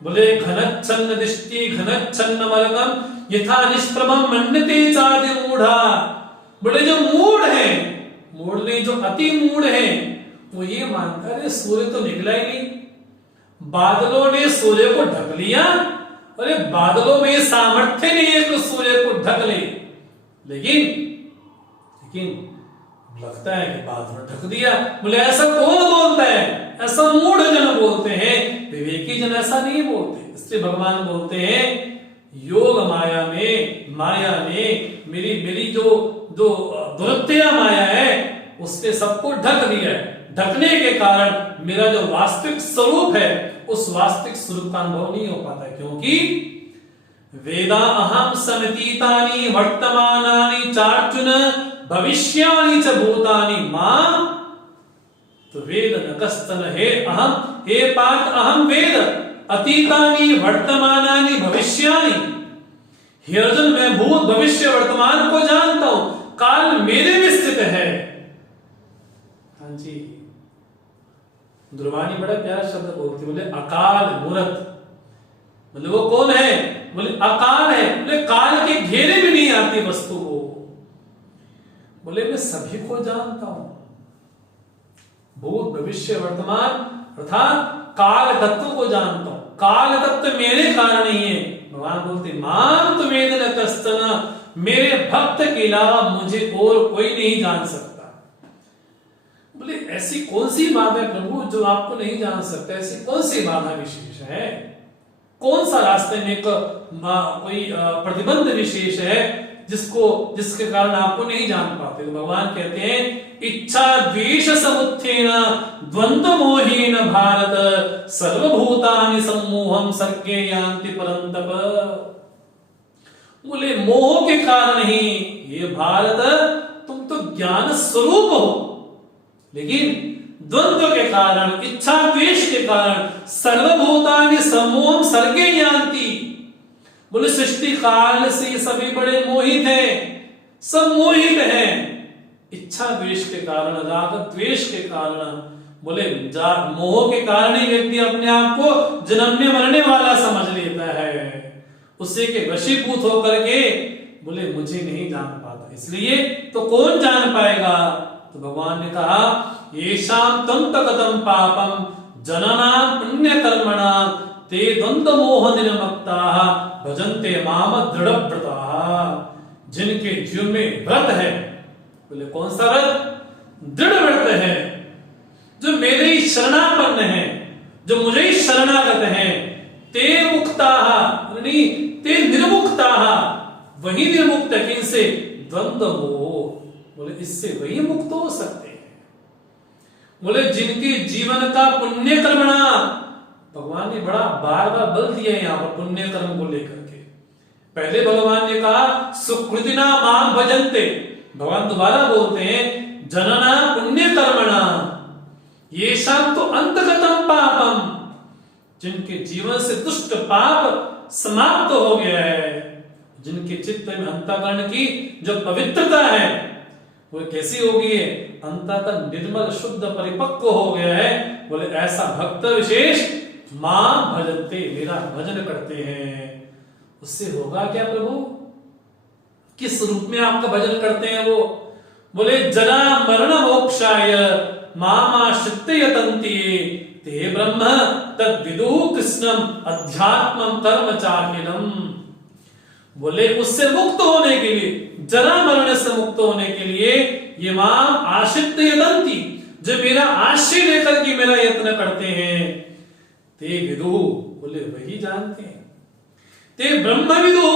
बोले घनच्छन्न दृष्टि घनच्छन्न मलकम यथा निष्प्रभम मन्यते चादि मूढ़ा। बोले जो मूढ़ है, मूढ़ नहीं जो अति मूढ़ है, वो ये मानता है सूर्य तो निकला ही नहीं, बादलों ने सूर्य को ढक लिया। अरे बादलों में सामर्थ्य नहीं है तो सूर्य को ढक ले, लेकिन लगता है कि बादल ढक दिया। बोले ऐसा कौन बोलता है? ऐसा मूढ़ जन बोलते हैं, विवेकी जन ऐसा नहीं बोलते। इसलिए भगवान बोलते हैं योग माया ने मेरी जो दुरत्या माया है उसने सबको ढक दिया है। ढकने के कारण मेरा जो वास्तविक स्वरूप है उस वास्तविक स्वरूप का अनुभव नहीं हो पाता, क्योंकि वेदा अहम समितीतानि वर्तमानानि चार्जुन भविष्यानि च भूतानि मां तो वेद न कस्तन। हे पार्थ अहम वेद अतीतानि वर्तमानानि भविष्यानि। हे अर्जुन मैं भूत भविष्य वर्तमान को जानता हूं, काल मेरे में स्थित है। हाँ जी, ध्रुवानी बड़ा प्यारा शब्द बोलती, बोले अकाल मूर्त। बोले वो कौन है? बोले अकाल है। बोले काल के घेरे में नहीं आती वस्तु को। बोले मैं सभी को जानता हूं, भूत भविष्य वर्तमान अर्थात काल तत्व को जानता हूं। काल तत्व मेरे कारण ही है। भगवान बोलते मान तो वेद न कस्तन, मेरे भक्त के अलावा मुझे और कोई नहीं जान सकता। बोले ऐसी कौन सी बात है प्रभु जो आपको नहीं जान सकता? ऐसी कौन सी बाधा विशेष है? कौन सा रास्ते में कोई प्रतिबंध विशेष है जिसके कारण आपको नहीं जान पाते? तो भगवान कहते हैं इच्छा द्वेष समुत्थेन द्वंद्व मोहेन भारत सर्वभूतानि सम्मोहम सर्गे यान्ति परन्तप। बोले मोह के कारण ही ये भारत तुम तो ज्ञान स्वरूप हो, लेकिन द्वंद्व के कारण इच्छा द्वेष के कारण सर्वभूतानि सम्मोहम सर्गे यान्ति। बोले सृष्टि काल से सभी बड़े मोहित हैं, सब मोहित हैं इच्छा द्वेष के कारण, राग द्वेष के कारण। बोले मोह के कारण ही व्यक्ति अपने आप को जन्मने मरने वाला समझ लेता है, उसी के वशीभूत होकर के बोले मुझे नहीं जान पाता। इसलिए तो कौन जान पाएगा? तो भगवान ने कहा येषां तम तकतम पापम जननां पुण्य कर्मणां ते द्वंद्व मोह निर्मक्ताः भजन्ते माम दृढ़व्रताः। जिनके जीवन में व्रत है, बोले कौन सा व्रत? दृढ़ व्रत है, जो मेरे ही शरणापन्न है, जो मुझे ही शरणागत है। ते मुक्ताः ते निर्मुक्ताः, वही निर्मुक्त है किनसे? द्वंद्व मोह। बोले इससे वही मुक्त हो सकते हैं। बोले जिनके जीवन का पुण्य कर्मणा, भगवान ने बड़ा बार बार बल दिया है यहां पर पुण्य कर्म को लेकर के। पहले भगवान ने कहा सुकृतिना मां भजन्ते, भगवान दोबारा बोलते हैं जनना पुण्य कर्मणा ये शाम तो अंतगतम पापम। जिनके जीवन से दुष्ट पाप समाप्त हो गया है, जिनके चित्त में अंतःकरण की जो पवित्रता है वो कैसी हो गई है? अंतःकरण निर्मल शुद्ध परिपक्व हो गया है। बोले ऐसा भक्त विशेष मां भजन्ते, मेरा भजन करते हैं। उससे होगा क्या प्रभु? किस रूप में आपका भजन करते हैं वो? बोले जरा मरण मोक्षाय मामाश्रित्य यतन्ति ते ब्रह्म तद विदु कृष्णम अध्यात्मम कर्म चाखिलम। बोले उससे मुक्त होने के लिए, जरा मरण से मुक्त होने के लिए ये माम आश्रित्य यतन्ति, जो मेरा आश्रय लेकर के मेरा यत्न करते हैं। ते विदु, बोले वही जानते हैं। ते ब्रह्म विदु,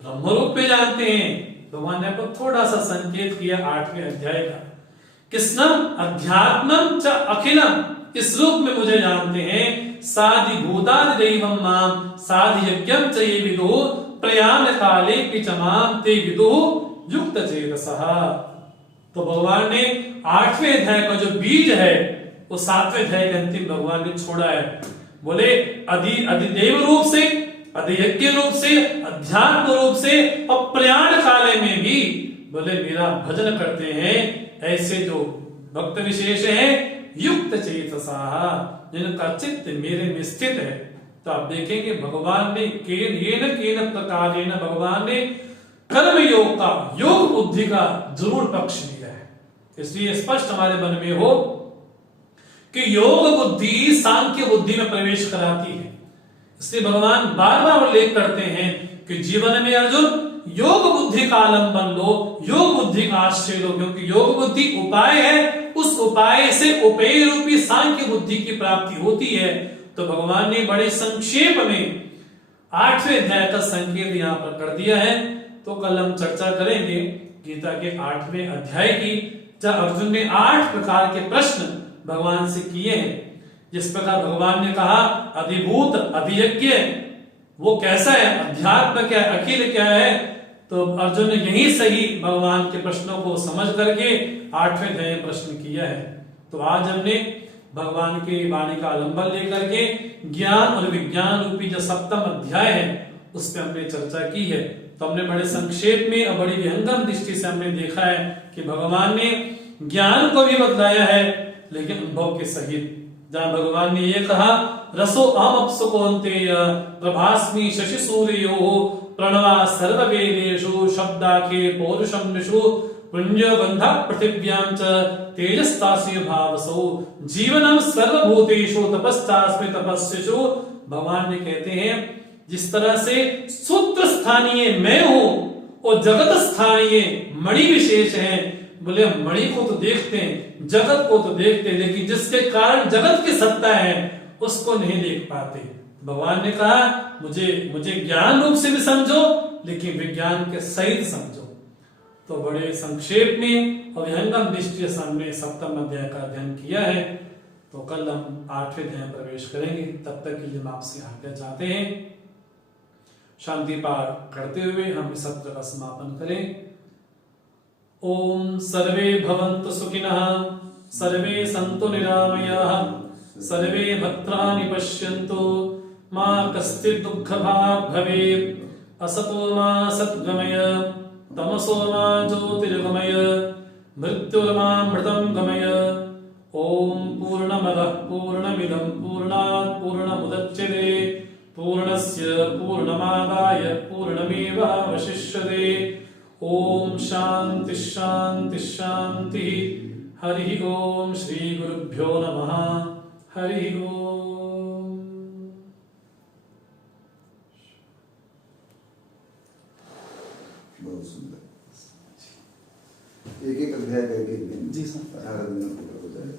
ब्रह्म रूप में जानते हैं। भगवान ने आपको थोड़ा सा संकेत किया 8वें अध्याय का। कृष्णम अध्यात्मम च अखिलम, इस रूप में मुझे जानते हैं। साधि भूतादि दैवम माम साधि यज्ञम च ये विदु प्रयाण काले पिचमाम ते विदु युक्त चेतसः। तो भगवान ने 8वें अध्याय का जो बीज है वो 7वें अध्याय के अंतिम भगवान ने छोड़ा है। बोले अधिदेव रूप से, अधियज्ञ रूप से, अध्यात्म रूप से और प्रयाण काले में भी बोले मेरा भजन करते हैं ऐसे जो भक्त विशेष हैं युक्त चेतसा, जिनका चित्त मेरे में स्थित है। तो आप देखेंगे भगवान ने केन प्रकारेण भगवान ने कर्म योग का, योग बुद्धि का जरूर पक्ष लिया है। इसलिए स्पष्ट हमारे मन में हो कि योग बुद्धि सांख्य बुद्धि में प्रवेश कराती है। इसलिए भगवान बार बार उल्लेख करते हैं कि जीवन में अर्जुन योग बुद्धि का आलंबन लो, योग बुद्धि का आश्रय लो, क्योंकि योग बुद्धि उपाय है, उस उपाय से उपेय रूपी सांख्य बुद्धि की प्राप्ति होती है। तो भगवान ने बड़े संक्षेप में 8वें अध्याय का संकेत यहां पर कर दिया है। तो कल हम चर्चा करेंगे गीता के 8वें अध्याय की, जब अर्जुन ने 8 प्रकार के प्रश्न भगवान से किए हैं। जिस प्रकार भगवान ने कहा अधिभूत अधियज्ञ वो कैसा है, अध्यात्म क्या है, अखिल क्या है, तो अर्जुन ने यही सही भगवान के प्रश्नों को समझ करके 8वें अध्याय में प्रश्न किया है। तो आज हमने भगवान की वाणी का आलंबन लेकर के ज्ञान और विज्ञान रूपी जो 7वां अध्याय है उस पर हमने चर्चा की है। तो हमने बड़े संक्षेप में और बड़ी विहंगम दृष्टि से हमने देखा है कि भगवान ने ज्ञान को भी बतलाया है, लेकिन अनुभव के सहित। जहां भगवान ने ये कहा रसो अहम अप्सु कौन्तेय प्रभास्मि शशि सूर्यो प्रणवा सर्ववेदेषु शब्दाखे पौरुषं निषु पुण्यबंध पृथिव्यां च तेजस्तास्य भावसो जीवनम सर्वभूतेषु तपस्तास्मि तपस्विषु। भगवान ने कहते हैं जिस तरह से सूत्र स्थानीय मैं हूं और जगत स्थानीय मणि विशेष है। बोले मणि को तो देखते हैं, जगत को तो देखते हैं, लेकिन जिसके कारण जगत की सत्ता है उसको नहीं देख पाते। भगवान ने कहा मुझे ज्ञान रूप से भी समझो, लेकिन विज्ञान के सहित समझो। तो बड़े संक्षेप में और विहंगम दृष्टि से हमने 7वां अध्याय का अध्ययन किया है। तो कल हम 8वें अध्याय में प्रवेश करेंगे। तब तक के लिए हम आपसे आज्ञा चाहते हैं। शांति पाठ करते हुए हम इस सत्र का समापन करें। ओम सर्वे भवन्तु सुखिनः, सर्वे सन्तु निरामयाः, सर्वे भद्राणि पश्यन्तु, मा कश्चित् दुःखभाग् भवेत्। असतो मा सद्गमय, तमसो मा ज्योतिर्गमय, मृत्युर्मामृतं गमय। ओम पूर्णमदः पूर्णमिदं पूर्णात् पूर्णमुदच्यते पूर्णस्य पूर्णमादाय पूर्णमेवावशिष्यते। ओम शांति शांति शांति। हरि ओम श्री गुरुभ्यो नमः। हरि ओम। बहुत सुंदर। एक एक अध्याय करके जी सर। 18 दिनों पूरा हो जाएगा।